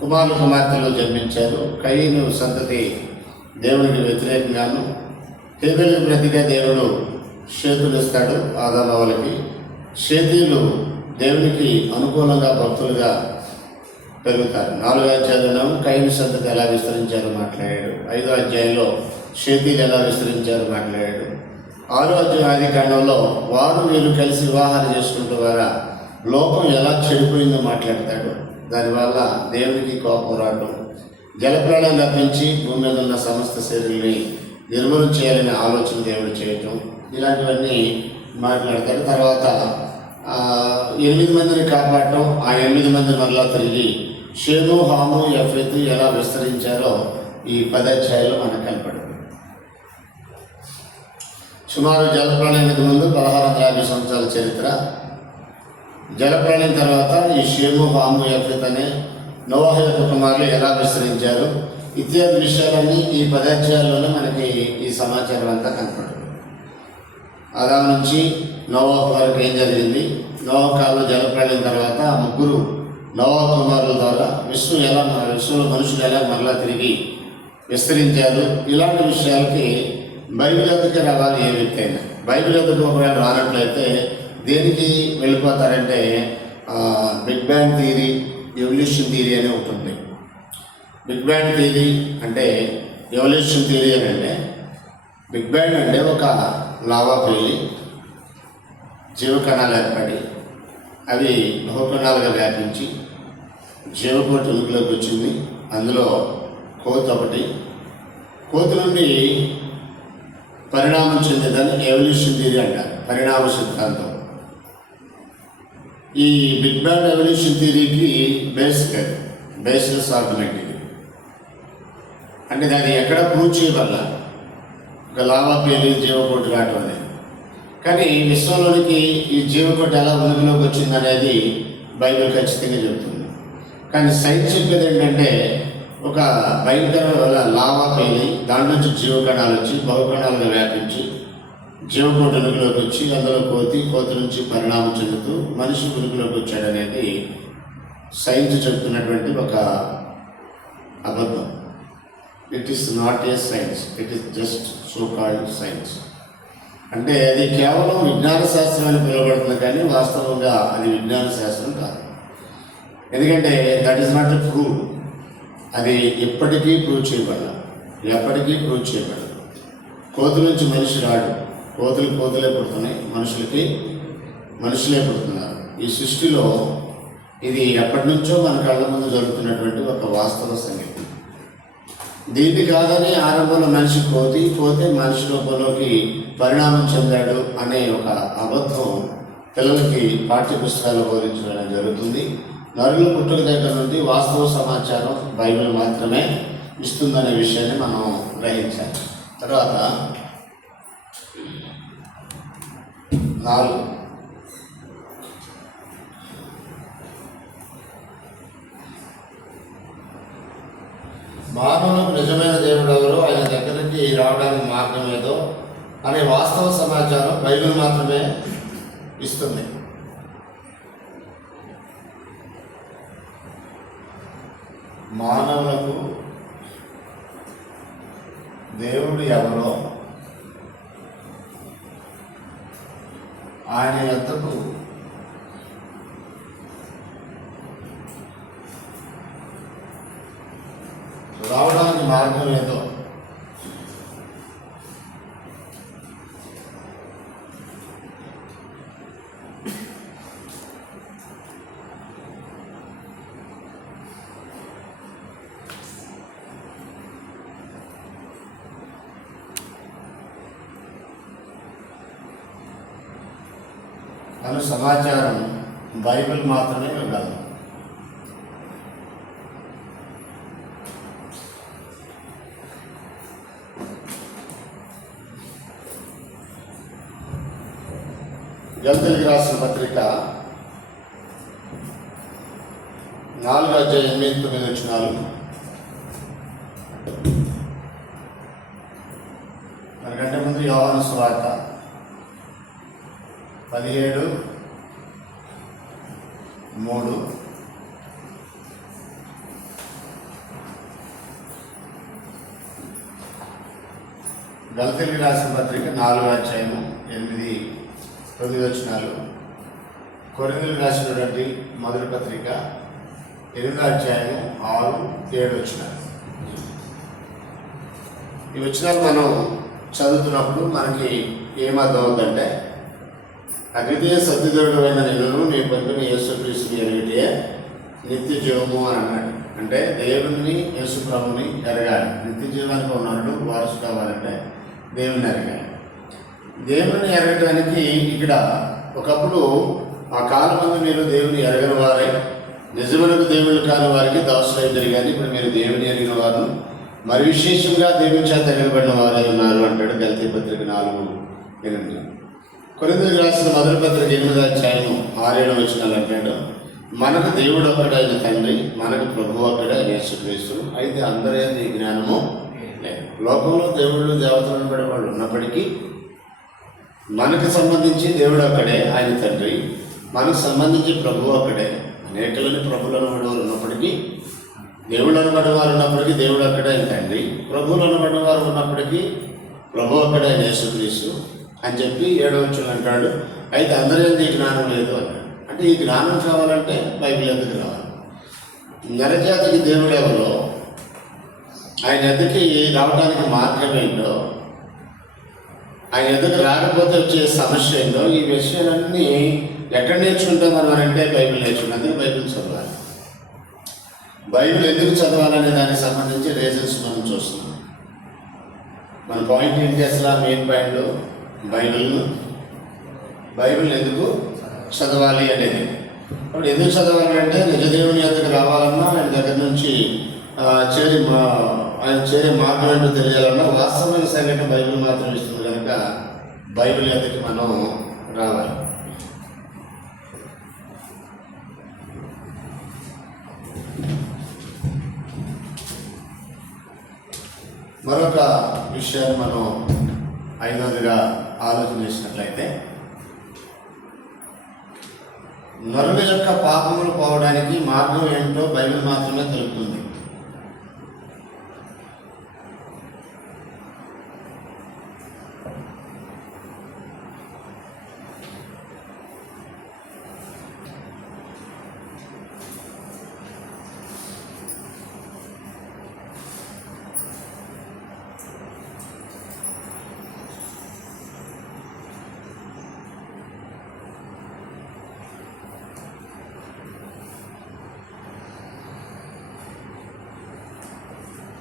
కుమారులు కుమార్తెలు జన్మించారు. కయ్యను సంతతి దేవునికి వ్యతిరేకంగాను, హేబెలుకు ప్రతిగా దేవుడు షేతులు ఇస్తాడు ఆదాము అవ్వలకి. షేతీలు దేవునికి అనుకూలంగా భక్తులుగా పెరుగుతారు. 4వ అధ్యాయంలో కయ్యను సంతతి ఎలా విస్తరించారో మాట్లాడాడు. 5వ అధ్యాయంలో షేతీలు ఎలా విస్తరించారో మాట్లాడాడు. 6వ అధ్యాయం ఆదికాండంలో వారు వీరు కలిసి వివాహాలు చేసుకున్న ద్వారా లోకం ఎలా చెడిపోయిందో మాట్లాడతాడు. దానివల్ల దేవునికి కోపం రావడం, జలప్రళయం రప్పించి భూమి మీద ఉన్న సమస్త శరీరాన్ని నిర్మూలన చేయాలనే ఆలోచన దేవుడు చేయటం, ఇలాంటివన్నీ మాట్లాడతాడు. తర్వాత 8 మందిని కాపాడటం, ఆ 8 మంది మరలా తిరిగి షేము, హాము, యఫెతు ఎలా విస్తరించారో ఈ 10 అధ్యాయాలు మనకు కనపడుతుంది. సుమారు జలప్రళయానికి ముందు 1650 సంవత్సరాల చరిత్ర. జలప్రళయం తర్వాత ఈ షేము, హాము, యఫెత్ అనే నోవహు యొక్క కుమారులు ఎలా విస్తరించారు ఇత్యాది విషయాలన్నీ ఈ 10 అధ్యాయాల్లోనే మనకి ఈ సమాచారం అంతా కనపడుతుంది. ఆదాము నుంచి నోవహు వరకు ఏం జరిగింది, నోవహు కాలంలో జలప్రళయం తర్వాత ఆ ముగ్గురు నోవహు కుమారుల ద్వారా విశ్వంలో మనుషులు ఎలా మరలా తిరిగి విస్తరించారు. ఇలాంటి విషయాలకి బైబిల్ ఎదుకే రావాలి. ఏ వ్యక్తి అయినా బైబిల్ ఎదుకు ఒకవేళ రానట్లయితే దేనికి వెళ్ళిపోతారంటే big bang theory, evolution theory అని ఉంటుంది. బిగ్ బ్యాంగ్ థియరీ అంటే ఎవల్యూషన్ థియరీ అని అంటే బిగ్ బ్యాంగ్ అంటే ఒక లావా పేలి జీవకణాలు ఏర్పడి అవి బహుకణాలుగా వ్యాపించి జీవకోటి ఉనికిలోకి వచ్చింది. అందులో కోతి ఒకటి. కోతి నుండి పరిణామం చెందేదాన్ని ఎవల్యూషన్ థియరీ అంటారు, పరిణామ సిద్ధాంతం. ఈ బిగ్ బ్యాంగ్ ఎవల్యూషన్ థియరీకి బేస్లెస్ ఆర్గ్యుమెంట్ ఇది. అంటే దాన్ని ఎక్కడ ప్రూవ్ చేయవల్ల ఒక లావా పేలి జీవకోటి రావటం అనేది. కానీ విశ్వంలోనికి ఈ జీవకోటి ఎలా ఉనికిలోకి వచ్చింది అనేది బైబిల్ ఖచ్చితంగా చెబుతుంది. కానీ సైన్స్ చెప్పేది ఏంటంటే ఒక భయంకరమైన లావా పేలి దాని నుంచి జీవకణాలు వచ్చి బహుకణాలుగా వ్యాపించి జీవకోటి ఉనికిలోకి వచ్చి అందులో కోతి నుంచి పరిణామం చెందుతూ మనిషి ఉనికిలోకి వచ్చాడనేది సైన్స్ చెబుతున్నటువంటి ఒక అబద్ధం. It is not a science, it is just so called science. అంటే అది కేవలం విజ్ఞాన శాస్త్రం అని పిలువబడుతుంది, కానీ వాస్తవంగా అది విజ్ఞాన శాస్త్రం కాదు. ఎందుకంటే that is not a prove. అది ఎప్పటికీ ప్రూవ్ చేయబడదు. కోతి నుంచి మనిషి రాడు. కోతులే పుడుతున్నాయి, మనుషులే పుడుతున్నారు. ఈ సృష్టిలో ఇది ఎప్పటి నుంచో మన కళ్ళ ముందు జరుగుతున్నటువంటి ఒక వాస్తవ సంగతి. దీన్ని కాదని ఆరంభంలో మనిషి కోతే మనిషి రూపంలోకి పరిణామం చెందాడు అనే ఒక అబద్ధం పిల్లలకి పాఠ్యపుస్తకాలు బోధించడం జరుగుతుంది. నరుల పుట్టుక దగ్గర నుండి వాస్తవ సమాచారం బైబిల్ మాత్రమే ఇస్తుందనే విషయాన్ని మనం గ్రహించాలి. తర్వాత 4 మానవులకు నిజమైన దేవుడు ఎవరో, ఆయన దగ్గరికి రావడానికి మార్గం ఏదో అనే వాస్తవ సమాచారం బైబిల్ మాత్రమే ఇస్తుంది. మానవులకు దేవుడు ఎవరో, ఆయన యొద్దకు రావడానికి మార్గం ఏదో అను సమాచారం బైబిల్ మాత్రమే ఇవ్వగలదు. గలతీయులకు రాసిన పత్రిక 4:8-9 మనకంటే ముందు యోహాను సువార్త 17:3 గలతీయులకు రాసిన పత్రిక 4:8-9 కొరింథీయులకు రాసినటువంటి మొదటి పత్రిక 8:6-7 ఈ వచనాలు మనం చదువుతున్నప్పుడు మనకి ఏమర్థం అవుతుందంటే, అద్వితీయ సత్యదేవుడు అయిన నిన్ను నీ పంపిన యేసుక్రీస్తుని ఎరిగితే నిత్య జీవము అని అన్నాడు. అంటే దేవుని యేసు ప్రభుని ఎరగాలి. నిత్య జీవానికి ఉన్నాడు వారసు కావాలంటే దేవుని ఎరగాలి. దేవుని ఎరగడానికి ఇక్కడ ఒకప్పుడు ఆ కాలమందు మీరు దేవుని ఎరగని వారే, నిజమునకు దేవుళ్ళు కాని వారికి దాసులైద్దరు, కానీ ఇప్పుడు మీరు దేవుని ఎరిగిన వారు, మరి విశేషంగా దేవుని చేత ఎగరబడిన వారే ఉన్నారు అంటాడు గలతీ పత్రిక 8. కొరింథీయులకు రాసిన మొదటి పత్రిక 8వ అధ్యాయం 6-7 వచనాలు అంటాడు, మనకు దేవుడు ఒక్కడైన తండ్రి, మనకు ప్రభువు ఒక్కడైన యేసుక్రీస్తు, అయితే అందరి యందు ఈ జ్ఞానము లేదు. లోకంలో దేవుళ్ళు దేవతలను పడే వాళ్ళు ఉన్నప్పటికీ మనకు సంబంధించి దేవుడు ఒక్కడే, ఆయన తండ్రి. మనకు సంబంధించి ప్రభువు ఒక్కడే. అనేకలని ప్రభువులను పడేవారు ఉన్నప్పటికీ, దేవుళ్ళను పడేవారు ఉన్నప్పటికీ దేవుడు ఒక్కడే ఆయన తండ్రి. ప్రభువులను పడేవారు ఉన్నప్పటికీ ప్రభువు ఒక్కడే యేసుక్రీస్తు అని చెప్పి 7వ వచనం అంటాడు, అయితే అందరి యందు ఈ జ్ఞానం లేదు అన్నాడు. అంటే ఈ జ్ఞానం కావాలంటే బైబిల్ ఎందుకు రావాలి? నరజాతికి దేవుడు ఎవరో, ఆయన ఎద్దకి రావడానికి మార్గం ఏంటో, ఆయన ఎద్దకు రాకపోతే వచ్చే సమస్య ఏంటో, ఈ విషయాలన్నీ ఎక్కడ నేర్చుకుంటాం మనం అంటే బైబిల్ నేర్చుకుంటాం. అందుకే బైబిల్ చదవాలి. బైబిల్ ఎందుకు చదవాలనే దానికి సంబంధించి రీజన్స్ మనం చూస్తున్నాం. మన పాయింట్ ఏంటి అసలు? మెయిన్ పాయింట్ బైబిల్ ఎందుకు చదవాలి అనేది. ఇప్పుడు ఎందుకు చదవాలి అంటే నిజదేవుని యొద్దకు రావాలన్నా, ఆయన దగ్గర నుంచి ఆయన చేరే మార్గం ఏంటో తెలియాలన్నా వాస్తవమైన సంఘటన బైబిల్ మాత్రం ఇస్తుంది కనుక బైబిల్ యొద్దకు మనం రావాలి. మరొక విషయాన్ని మనం 5వదిగా ఆలోచన చేసినట్లయితే, నరుల యొక్క పాపములు పోవడానికి మార్గం ఏంటో బైబిల్ మాత్రమే తెలుపుతుంది.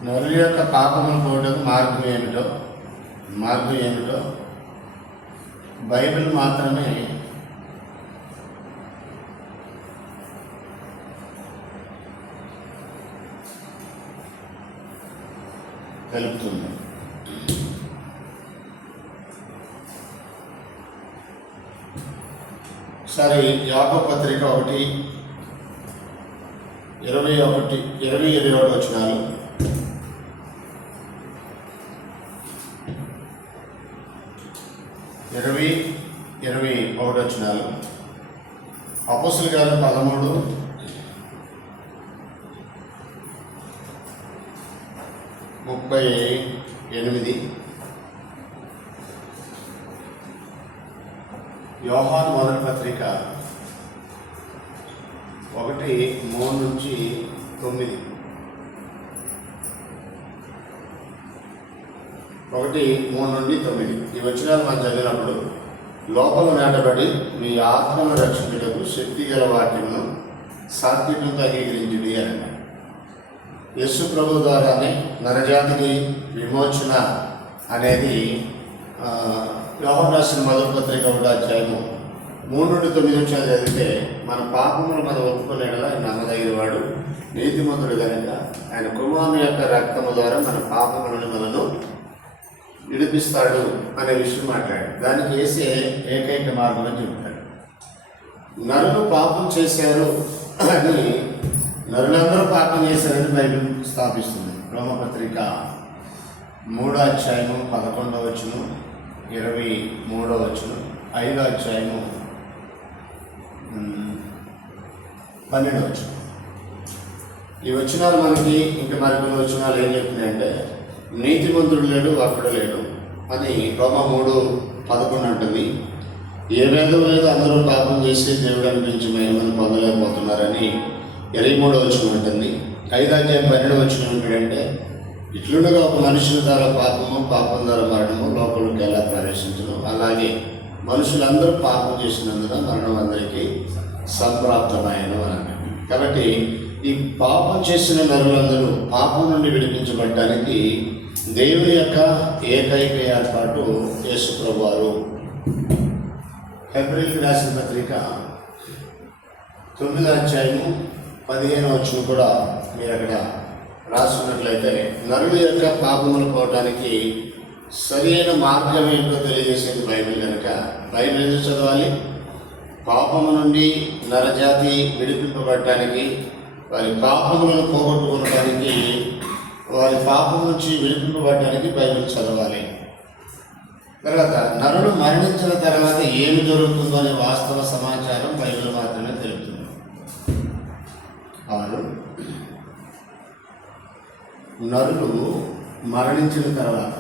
నరుల యొక్క పాపములు పోవడానికి మార్గం ఏమిటో బైబిల్ మాత్రమే తెలుపుతుంది. సరే, యాకోబు పత్రిక 1:27 వచనాలు. 21 వచనాలు. అపోస్తలుల కార్యాలు 13:38. యోహాను మొదటి పత్రిక 1:3-9. 1:3-9 ఈ వచనాలు మనం చదివినప్పుడు, లోపల నాటబడి మీ ఆత్మను రక్షించుటకు శక్తి గల వాక్యమును సాత్వికంతో అంగీకరించుడి అని. యేసు ప్రభు ద్వారానే నరజాతికి విమోచన అనేది యోహాను రాసిన మొదటి పత్రిక 1వ అధ్యాయము 3-9 చదివితే, మన పాపములు మనం ఒప్పుకునేలా ఆయన నమ్మదగిన వాడు, నీతిమంతుడు కనుక ఆయన కుమారుని యొక్క రక్తము ద్వారా మన పాపములను మనను విడిపిస్తాడు అనే విషయం మాట్లాడాడు. దానికి వేసే ఏకైక మార్గం అని చెప్తాడు. నరులు పాపం చేశారు అని, నరులందరూ పాపం చేశారని బైబిల్ స్థాపిస్తుంది. రోమపత్రిక 3వ అధ్యాయము 11వ వచనం, 23వ వచనం, 5వ అధ్యాయము 12వ వచనం. ఈ వచనాలు మనకి ఇంకా మరికొన్ని వచనాలు ఏం చెప్తున్నాయంటే, నీతిమంతుడు లేడు, ఒక్కడు లేడు అని రోమా 3:11 అంటుంది. ఏ భేదం లేదు, అందరూ పాపం చేసి దేవుడు అనిపించి మహిమను పొందలేకపోతున్నారని 23వ వచనం ఉంటుంది. 5వ అధ్యాయం 12వ వచనం ఏంటంటే, ఇట్లుండగా ఒక మనుషుల ద్వారా పాపం ద్వారా మరణము లోపలికి ఎలా ప్రవేశించను, అలాగే మనుషులందరూ పాపం చేసినందున మరణం అందరికీ సంప్రాప్తమైనను అని అన్నాడు. కాబట్టి ఈ పాపం చేసిన నరులందరూ పాపం నుండి విడిపించబడటానికి దేవుని యొక్క ఏకైక ఏర్పాటు యేసు ప్రభువారు. హెబ్రీయులకు రాసిన పత్రిక 9వ అధ్యాయము 15వ వచనం కూడా మీరు అక్కడ రాసుకున్నట్లయితే, నరుల యొక్క పాపములు పోవడానికి సరైన మార్గం ఏంటో తెలియజేసేది బైబిల్ కనుక బైబిల్ ఎందుకు చదవాలి? పాపము నుండి నరజాతి విడిపింపబడటానికి, వారి పాపములను పోగొట్టుకోవడానికి, వారి పాపం నుంచి విడిపింపబడటానికి బైబిల్ చదవాలి. తర్వాత నరుడు మరణించిన తర్వాత ఏమి జరుగుతుందో అనే వాస్తవ సమాచారం బైబిల్ మాత్రమే తెలుపుతుంది. అవును, నరుడు మరణించిన తర్వాత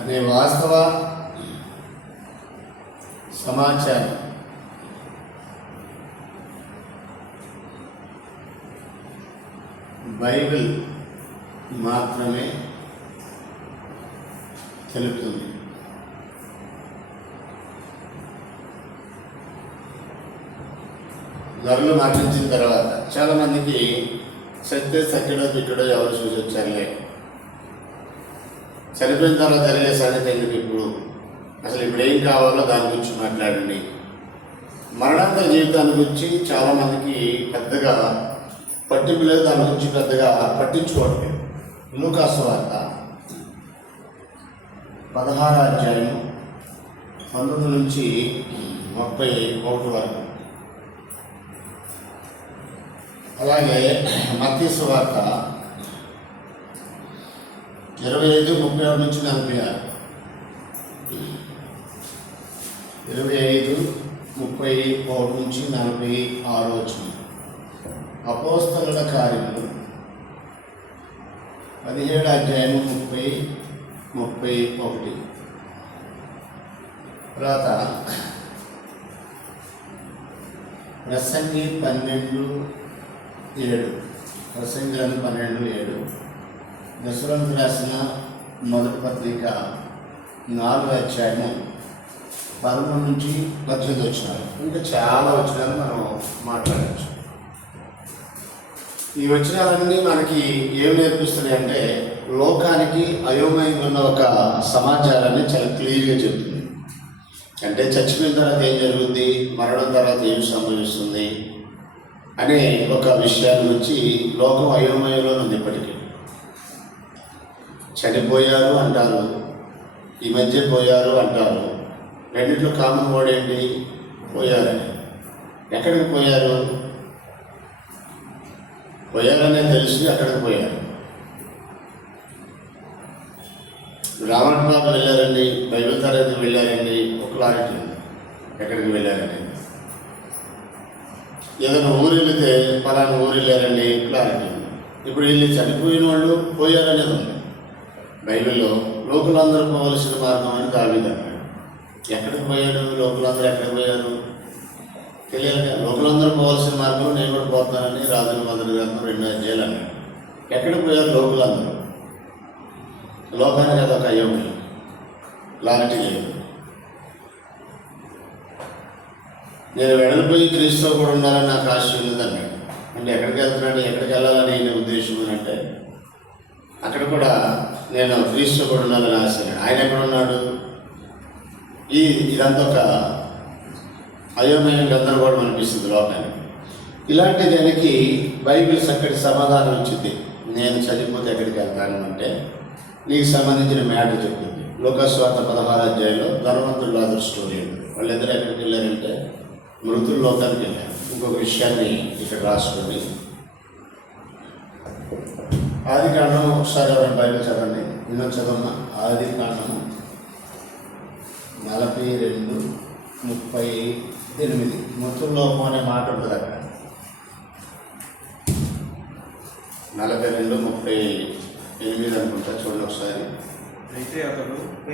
అనే వాస్తవ సమాచారం బైబిల్ మాత్రమే తెలుపుతుంది. నరులు మరణించిన తర్వాత చాలామందికి సత్య సత్యడో బిడ్డడో ఎవరు చూసి వచ్చారులే, చనిపోయిన తర్వాత జరిగే సంగతి ఎందుకు, ఇప్పుడు అసలు ఇప్పుడు ఏం కావాలో దాని గురించి మాట్లాడండి. మరణాంతర జీవితాన్ని గురించి చాలామందికి పెద్దగా పట్టింపు లేదు, దాని గురించి పెద్దగా పట్టించుకోవట్లేదు. లూకా సువార్త 16వ అధ్యాయం 19 నుంచి 31 వరకు, అలాగే మత్తయి సువార్త 25, 31 నుంచి 46, 25, 31 నుంచి 46 వచ్చిన. అపోస్తలుల కార్యములు 17వ అధ్యాయం 30, 31. తర్వాత ప్రసంగి 12:7, ప్రసంగి 12:7, దశరథుడు రాసిన మొదటి పత్రిక 4వ అధ్యాయము 13 నుంచి 18 వచ్చినారు. ఇంకా చాలా వచ్చినాలు మనం మాట్లాడవచ్చు. ఈ వచనాలన్నీ మనకి ఏం నేర్పిస్తున్నాయి అంటే, లోకానికి అయోమయంగా ఉన్న ఒక సమాచారాన్ని చాలా క్లియర్గా చెప్తుంది. అంటే చచ్చిపోయిన తర్వాత ఏం జరుగుద్ది, మరణం తర్వాత ఏం సంభవిస్తుంది అనే ఒక విషయాన్ని గురించి లోకం అయోమయంలో ఉంది. ఇప్పటికీ చనిపోయారు అంటారు, ఈ మధ్య పోయారు అంటారు. రెండిట్లో కామన్ వర్డ్ ఏంటి? పోయారని. ఎక్కడికి పోయారు? పోయారనే తెలిసి అక్కడికి పోయారు. రావణ్ బాబు వెళ్ళారండి, బైబిల్ తరగతి వెళ్ళారండి, ఒక క్లారిటీ ఉంది ఎక్కడికి వెళ్ళారని. ఏదైనా ఊరు వెళితే పలానా ఊరు వెళ్ళారండి, క్లారిటీ ఉంది. ఇప్పుడు వీళ్ళు చనిపోయిన వాళ్ళు పోయారనేది ఉంది బైబిల్లో. లోకులందరూ పోవలసిన మార్గం అని దావీదు అన్నాడు. ఎక్కడికి పోయాడు? లోకులందరూ ఎక్కడికి పోయారు తెలియాలి కదా. లోకులందరూ పోవలసిన మార్గంలో నేను కూడా పోతానని రాజుల మొదటి గ్రంథం 2వ అధ్యాయాలు అన్నాడు. ఎక్కడికి పోయారు లోకులందరూ? లోకానికి అదొక అయోమయం, క్లారిటీ లేదు. నేను వెడలిపోయి క్రీస్తుతో కూడా ఉండాలని నాకు ఆశ ఉన్నది అన్నాడు. అంటే ఎక్కడికి వెళ్తున్నాడు, ఎక్కడికి వెళ్ళాలని నేను ఉద్దేశం అంటే అక్కడ కూడా నేను క్రీస్తుతో కూడా ఉండాలని ఆశ అన్నాడు. ఆయన ఎక్కడ ఉన్నాడు? ఇదంతా ఒక అయోమయం, గందరగోళం అనిపిస్తుంది లోకానికి. ఇలాంటి దానికి బైబిల్ చక్కటి సమాధానం ఇచ్చింది. నేను చనిపోతే ఎక్కడికి వెళ్తాను అంటే నీకు సంబంధించిన మ్యాటర్ చెప్పింది. లూకా సువార్త 16వ అధ్యాయంలో ధనవంతుడు లాజరు స్టోరీ ఉంది. వాళ్ళిద్దరు ఎక్కడికి వెళ్ళారంటే మృతుల లోకానికి వెళ్ళారు. ఇంకొక విషయాన్ని ఇక్కడ రాసుకోండి. ఆది కాండం ఒకసారి ఎవరైనా బైబిల్ చదవండి, నేను చదవమ్మా. ఆది కాండము 42:38 మృతుల లోకం అనే మాట ఉంటుంది అక్కడ. 42:38 అనుకుంటా, చూడండి ఒకసారి.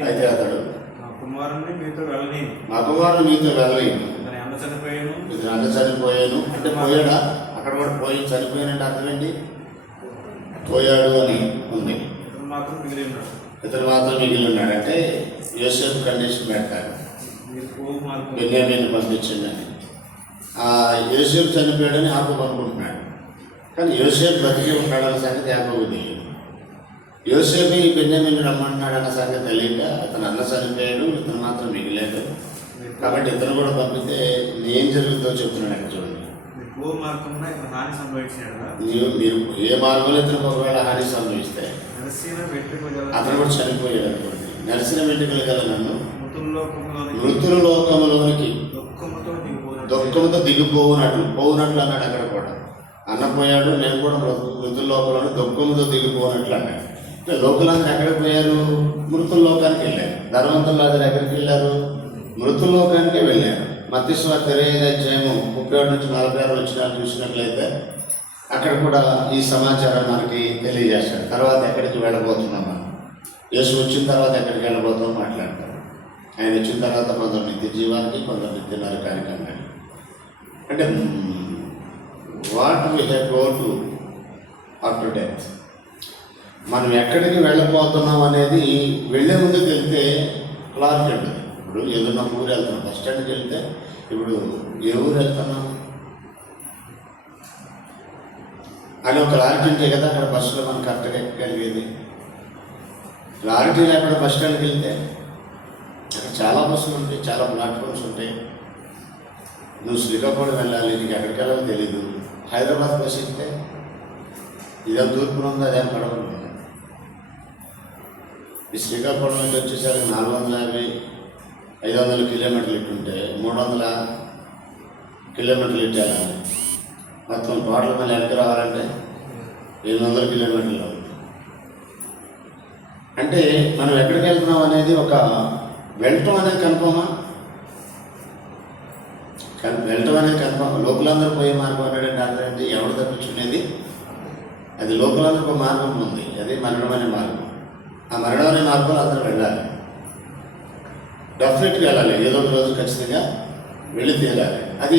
అయితే అతడు మా కుమారుని మీతో వెళ్ళలేను, ఇతని అన్న చనిపోయాను అంటే పోయాడా? అక్కడ కూడా పోయి చనిపోయానంటే అర్థం ఏంటి? పోయాడు అని ఉంది. ఇతను మాత్రం మిగిలి ఉన్నాడు అంటే యోసేపు కండిషన్ పెడతాడు, బెన్యామీను పంపించండి అని. యోసేపు చనిపోయాడని యాకోబు అనుకుంటున్నాడు. కానీ యోసేపు బ్రతికి ఉంటాడన్న సంగతి యాకోబు తెలియదు. యోసేపు ఈ బెన్యామీను రమ్మంటున్నాడు అన్న సంగతి తెలియక అతను అన్న చనిపోయాడు, ఇతను మాత్రం మిగిలాడు. కాబట్టి ఇతను కూడా పంపితే ఏం జరుగుతుందో చెప్తున్నాడు. అక్కడ చూడండి, మీరు ఏ మార్గంలో ఇతను ఒకవేళ హాని సంభవిస్తే అతను కూడా చనిపోయాడు అనుకోండి. నడిచిన వెంట్రుకలు గల నన్ను మృతుల లోకములోనికి దుఃఖంతో పోవునట్లు అన్నాడు. అక్కడ కూడా అన్నపోయాడు, నేను కూడా మృతుల లోకంలో దుఃఖంతో దిగిపోనట్లు అన్నాడు. లోకులందరూ ఎక్కడికి పోయారు? మృతుల లోకానికి వెళ్ళారు. ధనవంతులు అందరూ ఎక్కడికి వెళ్ళారు? మృతుల లోకానికే వెళ్ళారు. మత్తయి సువార్త 27:37-46 వచ్చిన చూసినట్లయితే అక్కడ కూడా ఈ సమాచారం మనకి తెలియజేస్తాడు. తర్వాత ఎక్కడికి వెళ్ళబోతున్నాం మనం, యేసు వచ్చిన తర్వాత ఎక్కడికి వెళ్ళబోతాం మాట్లాడతాం. ఆయన వచ్చిన తర్వాత కొందరు నిత్య జీవానికి, కొందరు నిత్య నరకానికి అన్నాడు. అంటే what we have go to after death, మనం ఎక్కడికి వెళ్ళబోతున్నాం అనేది వెళ్ళే ముందు వెళ్తే క్లారిటీ ఉంటుంది. ఇప్పుడు ఏదన్నా ఊరు వెళ్తున్నాం, బస్ స్టాండ్కి వెళ్తే ఇప్పుడు ఏ ఊరు వెళ్తున్నాం అని ఒక క్లారిటీ ఉంటే కదా అక్కడ బస్సులో మనం కరెక్ట్గా ఎక్కగలిగేది. క్లారిటీ లేకుండా బస్ స్టాండ్కి వెళ్తే అక్కడ చాలా బస్సులు ఉంటాయి, చాలా ప్లాట్ఫామ్స్ ఉంటాయి. నువ్వు శ్రీకాకుళం వెళ్ళాలి, నీకు ఎక్కడికి వెళ్ళాలో తెలీదు. హైదరాబాద్ బస్సు ఎక్కితే ఇదేం తూర్పున ఉందో అదేం పడవలు ఉంది. ఈ శ్రీకాకుళం నుంచి వచ్చేసరికి 450-500 కిలోమీటర్లు ఇట్టుంటే 300 కిలోమీటర్లు ఇట్టేయాలి. మొత్తం టోటల్ మళ్ళీ ఎక్కడికి రావాలంటే 800 కిలోమీటర్లు అవుతుంది. అంటే మనం ఎక్కడికి వెళ్తున్నాం అనేది ఒక వెళ్ళటం అనేది కన్ఫర్మా? వెళ్ళటం అనేది కన్ఫర్మ్. లోకులందరూ పోయే మార్గం అన్నాడంటే అర్థం ఏంటి? ఎవరు తప్పించుకునేది? అది లోకులందరూ ఒక మార్గం ఉంది, అది మరణం అనే మార్గం. ఆ మరణం అనే మార్గంలో అందరూ వెళ్ళాలి, డెఫినెట్గా వెళ్ళాలి. ఏదో ఒక రోజు ఖచ్చితంగా వెళ్ళి తీరాలి. అది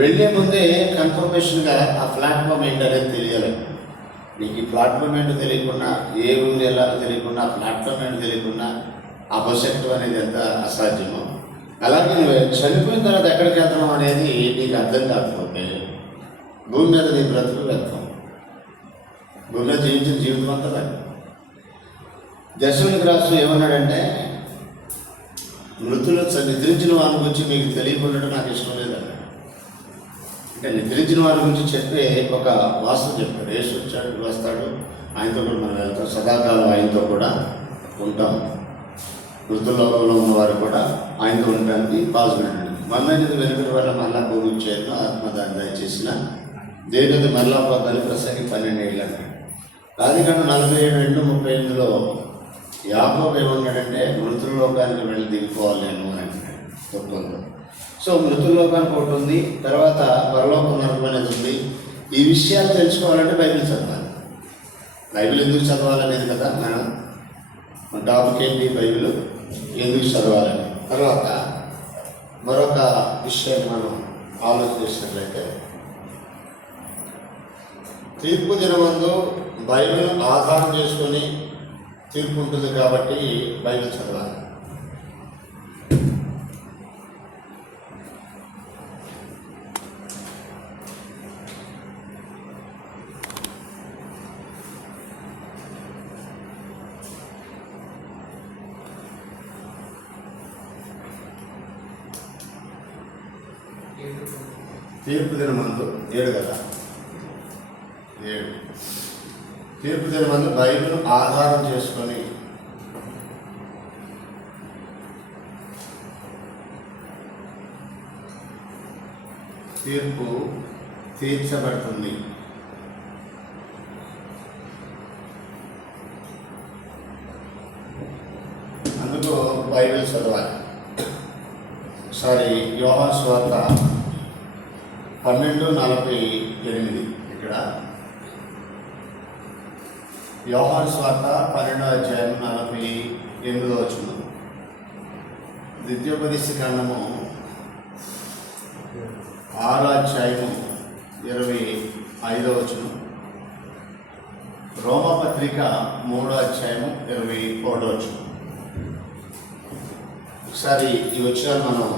వెళ్ళే ముందే కన్ఫర్మేషన్గా ఆ ప్లాట్ఫామ్ ఏంటనేది తెలియాలి. నీకు ఈ ప్లాట్ఫామ్ ఏంటో తెలియకుండా, ఏ ఊరు వెళ్ళాలో తెలియకుండా, ఆ ప్లాట్ఫామ్ ఏంటో తెలియకుండా ఆ బస్సు ఎక్కడం అనేది ఎంత అసాధ్యమో, అలాగే నువ్వు చనిపోయిన తర్వాత ఎక్కడికి వెళ్తున్నాం అనేది నీకు అర్థం కాకపోతే భూమి మీద నీ బ్రతుకు వెళ్తాం. భూమి మీద జీవించిన జీవితం అంతా దశమునికి రాస్తూ ఏమన్నాడంటే, మృతులు నిద్రించిన వారి గురించి మీకు తెలియకుండా నాకు ఇష్టం లేదన్నాడు. అంటే నిద్రించిన వారి గురించి చెప్పే ఒక వాస్తవం చెప్పాడు. యేసు వచ్చాడు, వస్తాడు, ఆయనతో కూడా మనం వెళ్తాం, సదాకాలం ఆయనతో కూడా ఉంటాం. మృతుల లోకంలో ఉన్నవారు కూడా ఆయనతో ఉండడానికి పాల్గొనండి. మన్నది వెనుకటి వల్ల మళ్ళా భూమి చేయను ఆత్మదాన్ని దయచేసిన దేవుని మరలా పొందాలి. ప్రసంగి 12 ఏళ్ళు అన్నాడు. ఆదికాండం 47:2-38లో యాకోబు ఏమన్నాడంటే, మృతుల లోకానికి వెళ్ళి దిగిపోవాలి నేను అని అంటున్నాడు తొత్వంలో. సో మృతుల లోకానికి ఒకటి ఉంది, తర్వాత పరలోకం నరకం అనేది ఉంది. ఈ విషయాలు తెలుసుకోవాలంటే బైబిల్ చదవాలి. బైబిల్ ఎందుకు చదవాలనేది కదా మన టాపిక్ ఏంటి, బైబిల్ ఎందుకు చదవాలని. తర్వాత మరొక విషయం మనం ఆలోచించినట్లయితే, తీర్పు దినమందు బైబిల్ ఆధారం చేసుకొని తీర్పు ఉంటుంది కాబట్టి బైబిల్ చదవాలి. తీర్పు దినమందు 7 కదా, 7 తీర్పు దినమందు బైబిల్ ఆధారం చేసుకొని తీర్పు తీర్చబడుతుంది. అందుకు బైబిల్ చదవాలి. ఒకసారి యోహాను సువార్త 12:48 ఇక్కడ యోహాను సువార్త 12:48 ద్వితీయోపదేశ కాండము 6:25 రోమపత్రిక 3:21. ఒకసారి ఈ వచనాలు మనం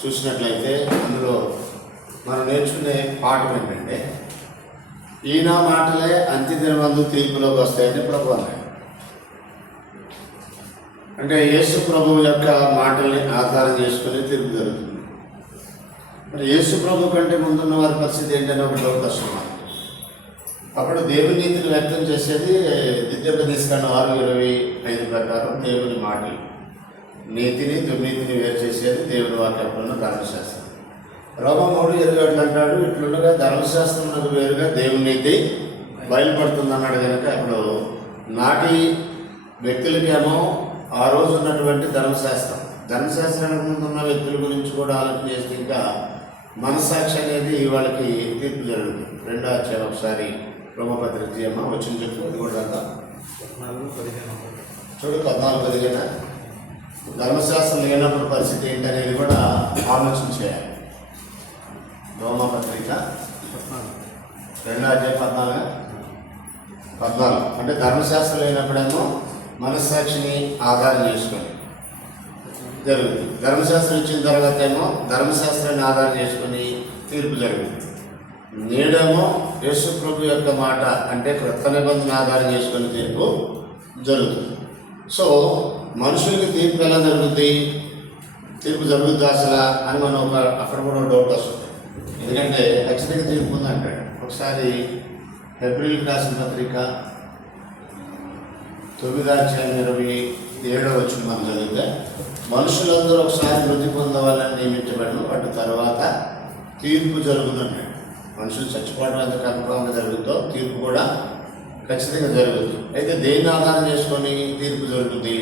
చూసినట్లయితే అందులో మనం నేర్చుకునే పాఠం ఏంటంటే ఈయన మాటలే అంత్యదినమందు తీర్పులోకి వస్తాయని ప్రభు అన్నాడు. అంటే యేసు ప్రభువు యొక్క మాటల్ని ఆధారం చేసుకుని తీర్పు జరుగుతుంది. మరి యేసు ప్రభు కంటే ముందున్న వారి పరిస్థితి ఏంటనే ఒక డౌట్ వస్తుంది. అప్పుడు దేవుని నీతిని వ్యక్తం చేసేది ద్వితీయోపదేశకాండం 6:25 ప్రకారం దేవుని మాటలు, నీతిని దుర్నీతిని వేరు చేసేది దేవుని వాక్యంలో ధర్మశాస్త్రం. రోమా 3:27 అంటాడు, ఇట్లుండగా ధర్మశాస్త్రం వేరుగా దేవుని నీతి బయలుపడుతుంది అన్నాడు. కనుక ఇప్పుడు నాటి వ్యక్తులకేమో ఆ రోజు ఉన్నటువంటి ధర్మశాస్త్రానికి ముందు ఉన్న వ్యక్తుల గురించి కూడా ఆలోచన చేస్తే ఇంకా మనస్సాక్షి అనేది వాళ్ళకి తీర్పు జరుగుతుంది. 2వ అధ్యాయం ఒకసారి రోమపత్రిక చేయమ్మా, వచ్చిన చెప్పు. అది కూడా చూడు 14:15. ధర్మశాస్త్రం లేనప్పుడు పరిస్థితి ఏంటనేది కూడా ఆలోచన చేయాలి. రోమపత్రిక 2వ అధ్యాయం 14 అంటే ధర్మశాస్త్రం లేనప్పుడేమో మనస్సాక్షిని ఆధారం చేసుకొని జరుగుతుంది. ధర్మశాస్త్రం ఇచ్చిన తర్వాత ఏమో ధర్మశాస్త్రాన్ని ఆధారం చేసుకొని తీర్పు జరుగుతుంది. నేడేమో యేసు ప్రభు యొక్క మాట అంటే క్రొత్త నిబంధన ఆధారం చేసుకొని తీర్పు జరుగుతుంది. సో మనుషులకి తీర్పు ఎలా జరుగుతుంది, తీర్పు జరుగుద్ది అసలు అని మనం అక్కడ కూడా డౌట్ వస్తుంది. ఎందుకంటే ఖచ్చితంగా తీర్పు ఉంది అంటాడు. ఒకసారి ఏప్రిల్కి రాసిన పత్రిక 9వ అధ్యాయం 27 మనం చదివితే, మనుషులందరూ ఒకసారి మృతి పొందవాలని నియమించబడిన వాటి తర్వాత తీర్పు జరుగుతుందంటాడు. మనుషులు చచ్చిపోవడం ఎంత కన్ఫర్మ్గా జరుగుతుందో తీర్పు కూడా ఖచ్చితంగా జరుగుతుంది. అయితే దేన్ని ఆధారం చేసుకొని తీర్పు జరుగుతుంది?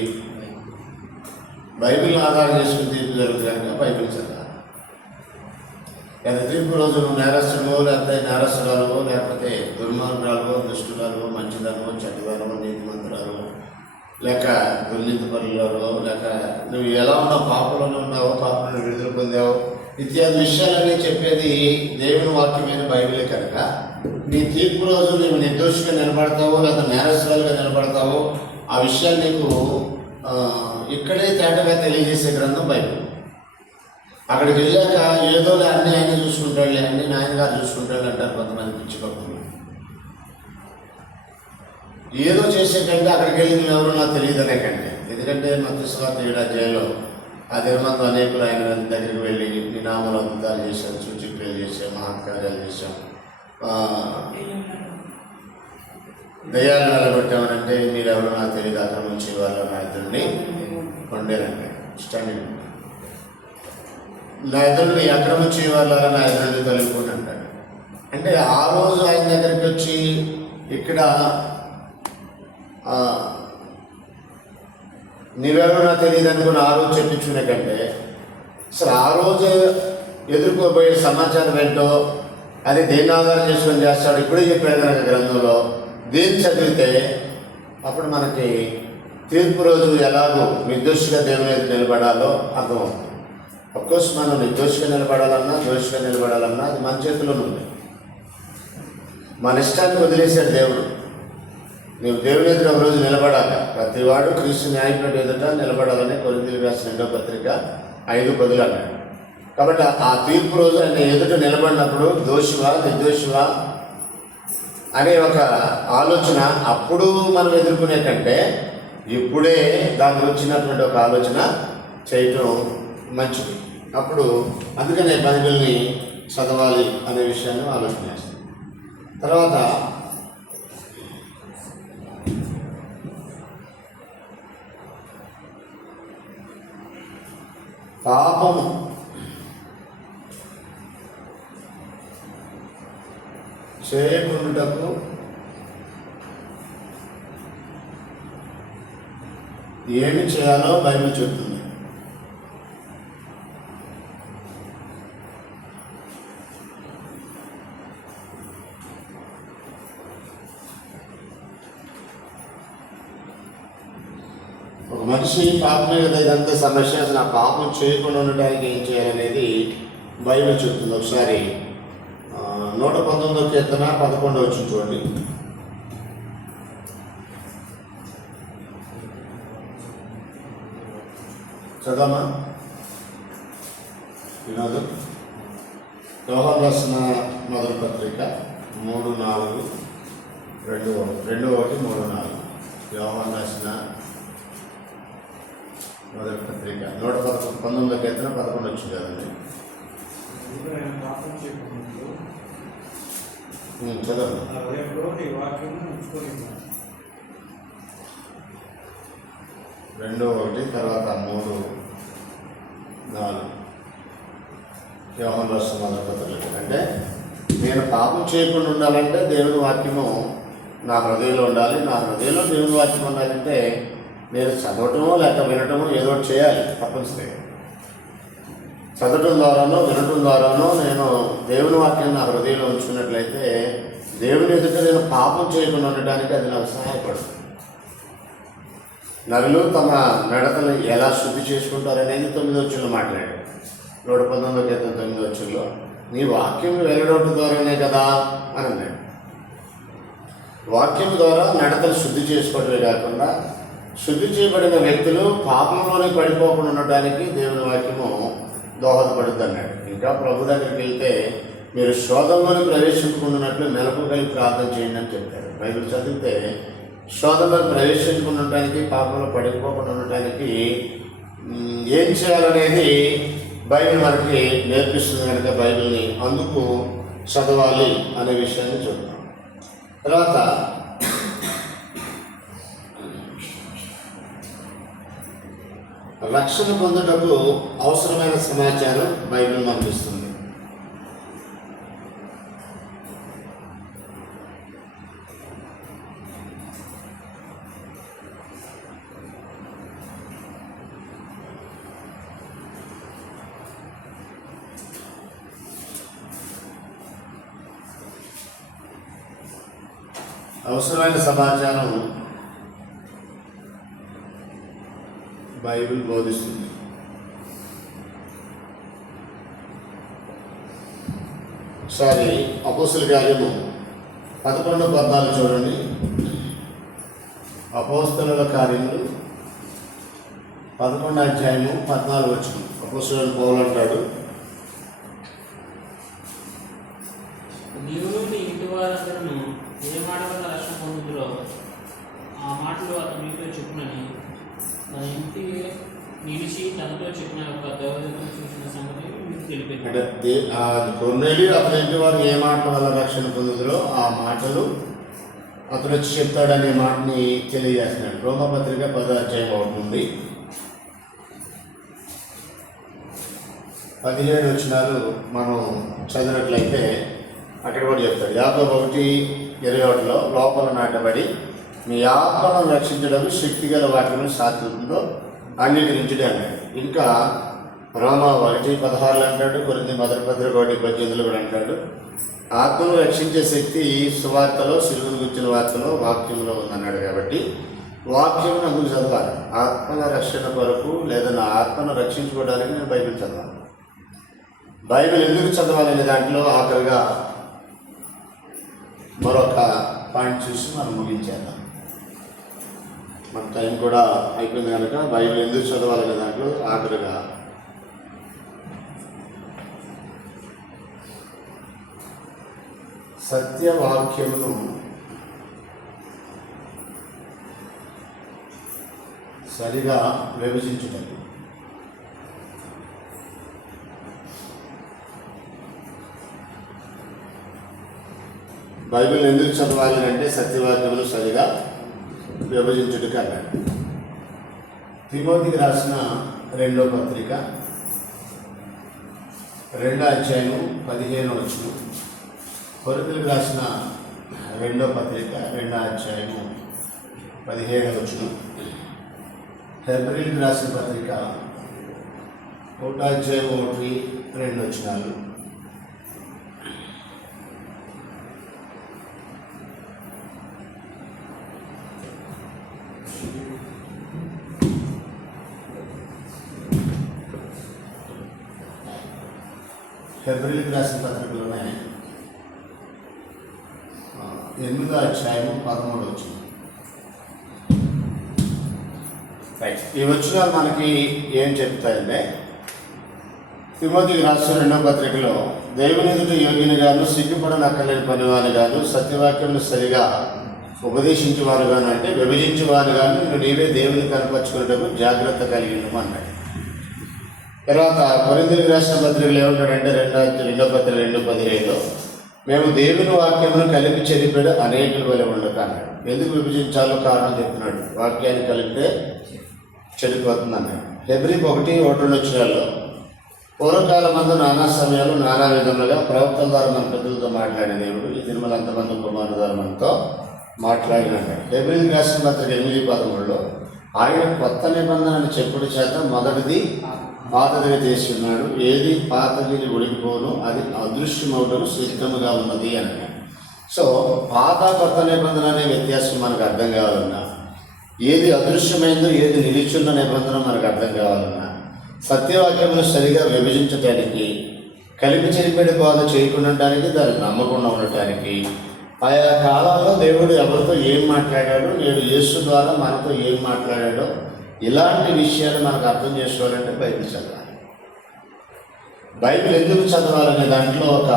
బైబిల్ ఆధారం చేసుకుని తీర్పు జరుగుతుంది కనుక బైబిల్ చదవాలి. లేదా తీర్పు రోజు నువ్వు నేరస్తుడో లేకపోతే నేరస్తురాలు లేకపోతే దుర్మార్గురాలు దుష్టురాలు మంచిదనో చెడ్డదనో నీతిమంతురాలు లేక దుర్నీతి పనులలో లేక నువ్వు ఎలా ఉన్నావు, పాపంలోనే ఉన్నావో పాపంలో విడుదల పొందావు ఇత్యాది విషయాలన్నీ చెప్పేది దేవుని వాక్యమైన బైబిలే. కనుక నీ తీర్పు రోజు నువ్వు నిర్దోషిగా నిలబడతావో లేదా నేరస్తురాలుగా నిలబడతావో ఆ విషయాలు నీకు ఇక్కడే తేటగా తెలియజేసే గ్రంథం బైబిల్. అక్కడికి వెళ్ళాక ఏదో అన్నీ ఆయన చూసుకుంటాడులే, అన్నీ నాయన గారు చూసుకుంటాడు అంటారు కొంతమంది పిచ్చి భక్తులు. ఏదో చేసే కంటే అక్కడికి వెళ్ళి నువ్వు ఎవరో నాకు తెలియదు అనే కంటే. ఎందుకంటే మత్తయి సువార్త 7వ అధ్యాయంలో ఆ దినమందు అనేకులు ఆయన దగ్గరికి వెళ్ళి నీ నామలు అద్భుతాలు చేశాం, సూచక్రియలు చేశాం, మహత్కార్యాలు చేశాం, దయ్యాలు నిలబెట్టామనంటే మీరెవరో నాకు తెలియదు ఆక్రమించే వాళ్ళు నా ఇద్దరిని కొండేనంటే స్టాండింగ్ నా ఇద్దరిని ఆక్రమించే వాళ్ళ నా ఇద్దరిని తొలగిపోండి అంటాడు. అంటే ఆ రోజు ఆయన దగ్గరికి వచ్చి ఇక్కడ నీవెవరో నాకు తెలియదు అనుకుని ఆ రోజు చెప్పించుకునే కంటే అసలు ఆ రోజు ఎదుర్కోబోయే సమాచారం ఏంటో అది దేన్ని ఆధారం చేసుకొని చేస్తాడు ఇప్పుడే చెప్పాడు కనుక గ్రంథంలో దేన్ని చదివితే అప్పుడు మనకి తీర్పు రోజు ఎలాగో నిర్దోషిగా దేవుని ఎదురు నిలబడాలో అర్థమవుతుంది. అఫ్కోర్స్ మనం నిర్దోషిగా నిలబడాలన్నా దోషిగా నిలబడాలన్నా అది మన చేతిలోనే ఉంది. మన ఇష్టాన్ని వదిలేశాడు దేవుడు. నీవు దేవుని ఎదురు ఒక రోజు నిలబడాలి. ప్రతివాడు క్రీస్తు న్యాయపీఠం ఎదుట నిలబడాలని కొరింథీయులకు రాసిన 2వ పత్రిక 5:10 అన్నాడు. కాబట్టి ఆ తీర్పు రోజు ఆయన ఎదుట నిలబడినప్పుడు దోషివా నిర్దోషివా అనే ఒక ఆలోచన అప్పుడు మనం ఎదుర్కొనే కంటే ఇప్పుడే దాని వచ్చినటువంటి ఒక ఆలోచన చేయటం మంచిది. అప్పుడు అందుకనే బైబిల్ని చదవాలి అనే విషయాన్ని ఆలోచన చేస్తాం. తర్వాత పాపము చేయకుండాకు ఏమి చేయాలో బైబిల్ చెప్తుంది. ఒక మనిషి పాపమే కదా ఇదంతా సమస్య. అసలు ఆ పాపం చేయకుండా ఉండడానికి ఏం చేయాలనేది బైబిల్ చెప్తుంది. ఒకసారి 119వ కీర్తన 11వ వచనం చూడండి. చదవమా వినోదు. యోహాను రాసిన మొదటి పత్రిక 3:4, 2:1, 3:4. యోహాను రాసిన మొదటి పత్రిక 119 కీర్తన 11 వచ్చింది కదండి. పాపం చేయకముందు చదవండి. నా హృదయంలో నీ వాక్యము ఉంచుకోలేదు. 2:1 తర్వాత 3:4 యోహాను రాసిన మొదటి పత్రిక. అంటే నేను పాపం చేయకుండా ఉండాలంటే దేవుని వాక్యము నా హృదయంలో ఉండాలి. నా హృదయంలో దేవుని వాక్యం ఉండాలంటే నేను చదవటమో లేక వినటమో ఏదో ఒకటి చేయాలి తప్పనిసరిగా. చదవటం ద్వారానో వినటం ద్వారానో నేను దేవుని వాక్యాన్ని నా హృదయంలో ఉంచుకున్నట్లయితే దేవుని ఎదుట నేను పాపం చేయకుండా ఉండడానికి అది నాకు సహాయపడుతుంది. నరులు తమ నడతను ఎలా శుద్ధి చేసుకుంటారనేది 9వ వచనంలో మాట్లాడాడు. 119 కీర్తన 9వ వచనంలో నీ వాక్యం వెల్లడవటం ద్వారానే కదా అని అన్నాడు. వాక్యం ద్వారా నడతను శుద్ధి చేసుకోవడమే కాకుండా శుద్ధి చేయబడిన వ్యక్తులు పాపంలోనే పడిపోకుండా ఉండడానికి దేవుని వాక్యము దోహదపడుద్ది అన్నాడు. ఇంకా ప్రభు దగ్గరికి వెళ్తే మీరు శోధనలోని ప్రవేశించుకున్నట్లు మెలకు కలిగి ప్రార్థన చేయండి అని చెప్పారు. బైబిల్ చదివితే శోధనలో ప్రవేశించుకునడానికి పాపంలో పడిపోకుండా ఉండటానికి ఏం చేయాలనేది బైబిల్ మనకి నేర్పిస్తుంది కనుక బైబిల్ని అందుకు చదవాలి అనే విషయాన్ని చూద్దాం. తర్వాత రక్షణ పొందుటకు అవసరమైన సమాచారం బైబిల్ మనకు ఇస్తుంది. అవసరమైన సమాచారం బైబిల్ బోధిస్తుంది. ఒకసారి అపోస్తలుల కార్యము 11:14 చూడండి. అపోస్తలుల కార్యములు 11వ అధ్యాయము 14 వచనం. అపోస్తలుడు పౌలు అంటాడు, నీవును నీ ఇంటి వారందరూ ఏ మాట వల్ల రక్షణ పొందుదురో ఆ మాటలు అతను మీతో చెప్పునని తన ఇంటి నిలిచి తనతో చెప్పిన ఒక దేవదూతను చూసిన సంగతి మీకు తెలిపింది. అంటే కొన్నేళ్ళు అతని ఇంటి వారు ఏ మాటల వల్ల రక్షణ పొందుదురో ఆ మాటలు అతను వచ్చి చెప్తాడనే మాటని తెలియజేస్తున్నాడు. రోమపత్రిక 10వ అధ్యాయం అవుతుంది. 17 వచనాలు మనం చదివినట్లయితే అక్కడ కూడా చెప్తాడు. 51:21లో లోపల నాటబడి మీ ఆత్మను రక్షించడం శక్తిగల వాక్యం సాధ్యతుందో అంగీకరించడే అన్నాడు. ఇంకా రోమా 1:16 అంటాడు. కొరింథీ మొదటి పత్రిక 1:18 కూడా అంటాడు. ఆత్మను రక్షించే శక్తి సువార్తలో, సిలువను గుర్చిన వార్తలో, వాక్యంలో ఉందన్నాడు. కాబట్టి వాక్యం అందుకు చదవాలి. ఆత్మల రక్షణ కొరకు లేదా నా ఆత్మను రక్షించుకోవడానికి నేను బైబిల్ చదవాలి. బైబిల్ ఎందుకు చదవాలనే దాంట్లో ఆఖరిగా మరొక పాయింట్ చూసి మనం ముగించేద్దాం. మన టైం కూడా అయిపోయింది కనుక బైబిల్ ఎందుకు చదవాలనే దాంట్లో ఆఖరిగా సత్యవాక్యమును సరిగా విభజించుటకు. బైబిల్ ఎందుకు చదవాలి అంటే సత్యవాక్యములు సరిగా విభజించుటకు అన్నాడు. తిమోతికి రాసిన 2వ పత్రిక 2వ అధ్యాయము 15వ వచనం. కొరింథీయులకు రాసిన 2వ పత్రిక 2వ అధ్యాయము 17వ వచనం. హెబ్రీయులకు రాసిన పత్రిక 1వ అధ్యాయం 1-2 వచనాలు. హెబ్రీయులకు రాసిన పత్రికలోనే 8వ అధ్యాయము 13వ వచనం. రైట్. ఈ వచనాలు మనకి ఏం చెప్తాయంటే తిమోతికి రాసిన 2వ పత్రికలో దేవుని ఎదుట యోగినిగాను సిగ్గుపడనక్కలేని పనివానిగాను సత్యవాక్యమును సరిగా ఉపదేశించేవారుగాను అంటే విభజించేవారుగాను నీవే దేవుని కనపరుచుకునేటప్పుడు జాగ్రత్త కలిగి ఉండము అన్నాడు. తర్వాత కొరింథీయులకు రాసిన పత్రికలు ఏమంటాడంటే 2వ పత్రిక 2:15 మేము దేవుని వాక్యమును కలిపి చెరిపాడు అనేకుల వలె ఉండక అన్నాడు. ఎందుకు విభజించాలో కారణం చెప్తున్నాడు. వాక్యాన్ని కలిపితే చెడిపోతుంది అన్నాడు. హెబ్రీకి 1:1 వచ్చినాల్లో పూర్వకాలం మందు నానా సమయాలు నానా విధములుగా ప్రవక్తల ద్వారా మన పెద్దలతో మాట్లాడిన దేవుడు ఈ తిరుమల అంతమంది కుమారుల ద్వారా మనతో మాట్లాడినాడు. హెబ్రీకి రాసిన పత్రిక 8:13 ఆయన కొత్త నిబంధనను చెప్పుడు చేత మొదటిది పాతదిగా చేసి ఉన్నాడు. ఏది పాతగిరి ఉడికిపోను అది అదృశ్యమవడం సిద్ధముగా ఉన్నది అన్నాడు. సో పాత కొత్త నిబంధన అనే వ్యత్యాసం మనకు అర్థం కావాలన్నా, ఏది అదృశ్యమైందో ఏది నిలిచున్న నిబంధన మనకు అర్థం కావాలన్నా, సత్యవాక్యమును సరిగా విభజించడానికి, కలిపి చెరిపేడి బోధ చేయకుండా ఉండటానికి, దానికి నమ్మకుండా ఉండటానికి, ఆయా కాలాల్లో దేవుడు ఎవరితో ఏం మాట్లాడాడో, నేడు యేసు ద్వారా మనతో ఏం మాట్లాడాడో, ఇలాంటి విషయాలు మనకు అర్థం చేసుకోవాలంటే బైబిల్ చదవాలి. బైబిల్ ఎందుకు చదవాలనే దాంట్లో ఒక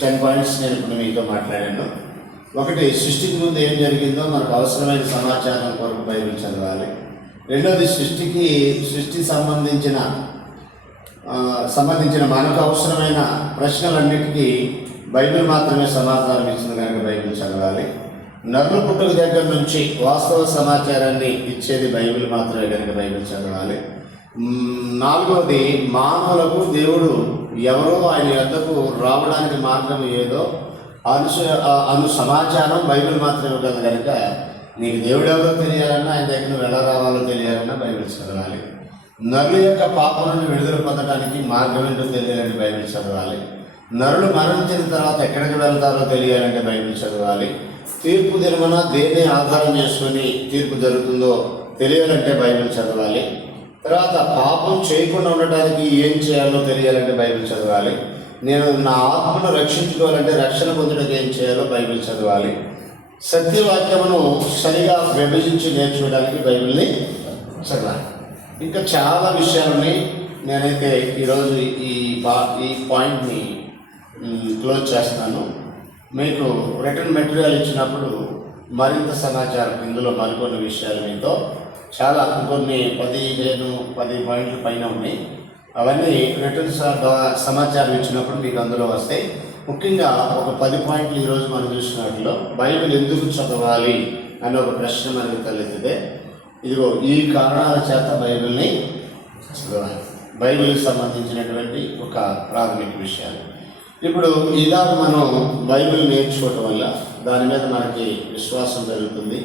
10 పాయింట్స్ నేను ఇప్పుడు మీతో మాట్లాడాను. ఒకటి, సృష్టికి ముందు ఏం జరిగిందో మనకు అవసరమైన సమాచారం కొరకు బైబిల్ చదవాలి. రెండోది, సృష్టి సంబంధించిన మనకు అవసరమైన ప్రశ్నలన్నిటికీ బైబిల్ మాత్రమే సమాధానం ఇచ్చింది కనుక బైబిల్ చదవాలి. నరుల పుట్టుక దగ్గర నుంచి వాస్తవ సమాచారాన్ని ఇచ్చేది బైబిల్ మాత్రమే కనుక బైబిల్ చదవాలి. 4వది, మానవులకు దేవుడు ఎవరో ఆయన యొద్దకు రావడానికి మార్గం ఏదో అను సమాచారం బైబిల్ మాత్రమే కదా కనుక నీకు దేవుడు ఎవరో తెలియాలన్నా, ఆయన దగ్గర నువ్వు ఎలా రావాలో తెలియాలన్నా బైబిల్ చదవాలి. నరుల యొక్క పాపం నుండి విడుదల పొందడానికి మార్గం ఏంటో తెలియాలంటే బైబిల్ చదవాలి. నరులు మరణించిన తర్వాత ఎక్కడికి వెళ్తారో తెలియాలంటే బైబిల్ చదవాలి. తీర్పు దినమున దేన్ని ఆధారం చేసుకొని తీర్పు జరుగుతుందో తెలియాలంటే బైబిల్ చదవాలి. తర్వాత పాపం చేయకుండా ఉండటానికి ఏం చేయాలో తెలియాలంటే బైబిల్ చదవాలి. నేను నా ఆత్మను రక్షించుకోవాలంటే రక్షణ పొందడానికి ఏం చేయాలో బైబిల్ చదవాలి. సత్యవాక్యమును సరిగా విభజించి నేర్చుకోవడానికి బైబిల్ని చదవాలి. ఇంకా చాలా విషయాలని నేనైతే ఈరోజు ఈ పాయింట్ని క్లోజ్ చేస్తాను. మీకు రిటర్న్ మెటీరియల్ ఇచ్చినప్పుడు మరింత సమాచారం ఇందులో మరికొన్ని విషయాలు మీతో చాలా కొన్ని 10 పాయింట్ల పైన ఉన్నాయి. అవన్నీ రిటర్న్ సమాచారం ఇచ్చినప్పుడు మీకు అందులో వస్తాయి. ముఖ్యంగా ఒక 10 పాయింట్లు ఈరోజు మనం చూసినట్లో బైబిల్ ఎందుకు చదవాలి అనే ఒక ప్రశ్న మనకు తలెత్తితే, ఇదిగో ఈ కారణాల చేత బైబిల్ని చదవాలి. బైబిల్కి సంబంధించినటువంటి ఒక ప్రాథమిక విషయాలు. ఇప్పుడు ఇలాగ మనం బైబిల్ నేర్చుకోవటం వల్ల దాని మీద మనకి విశ్వాసం పెరుగుతుంది,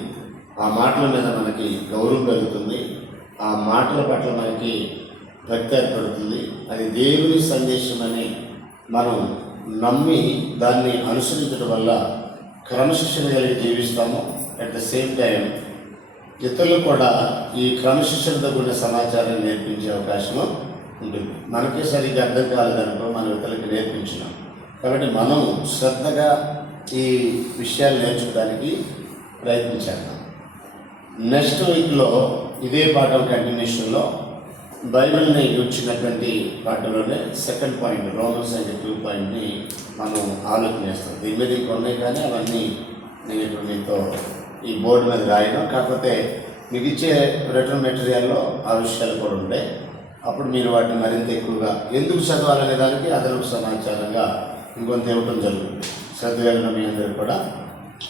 ఆ మాటల మీద మనకి గౌరవం పెరుగుతుంది, ఆ మాటల పట్ల మనకి భక్తి ఏర్పడుతుంది. అది దేవుని సందేశం అని మనం నమ్మి దాన్ని అనుసరించడం వల్ల క్రమశిక్షణ కలిగి జీవిస్తాము. అట్ ద సేమ్ టైం ఇతరులు కూడా ఈ క్రమశిక్షణతో కూడిన సమాచారాన్ని నేర్పించే అవకాశం ఉంటుంది. మనకే సరిగ్గా అర్థం కాలేదనుకో మనం ఇతరులకి నేర్పించినాం. కాబట్టి మనం శ్రద్ధగా ఈ విషయాలు నేర్చుకోవడానికి ప్రయత్నించాము. నెక్స్ట్ వీక్లో ఇదే పాఠం కంటిన్యూషన్లో బైబిల్ని గురించినటువంటి పాఠంలోనే సెకండ్ పాయింట్ రోమన్స్ అండ్ 2 పాయింట్ని మనం ఆలోచన చేస్తాం. దీని మీద ఇంకొన్నాయి కానీ అవన్నీ నేను ఇప్పుడు మీతో ఈ బోర్డు మీద రాయను. కాకపోతే మీకు ఇచ్చే రిటర్న్ మెటీరియల్లో ఆ విషయాలు కూడా ఉంటాయి. అప్పుడు మీరు వాటిని మరింత ఎక్కువగా ఎందుకు చదవాలనే దానికి అదనపు సమాచారంగా ఇంకొంత ఇవ్వటం జరుగుతుంది. శ్రద్ధ కలిగిన మీ అందరూ కూడా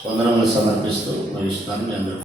వందనములు సమర్పిస్తూ ముగిస్తున్నాను. మీ అందరూ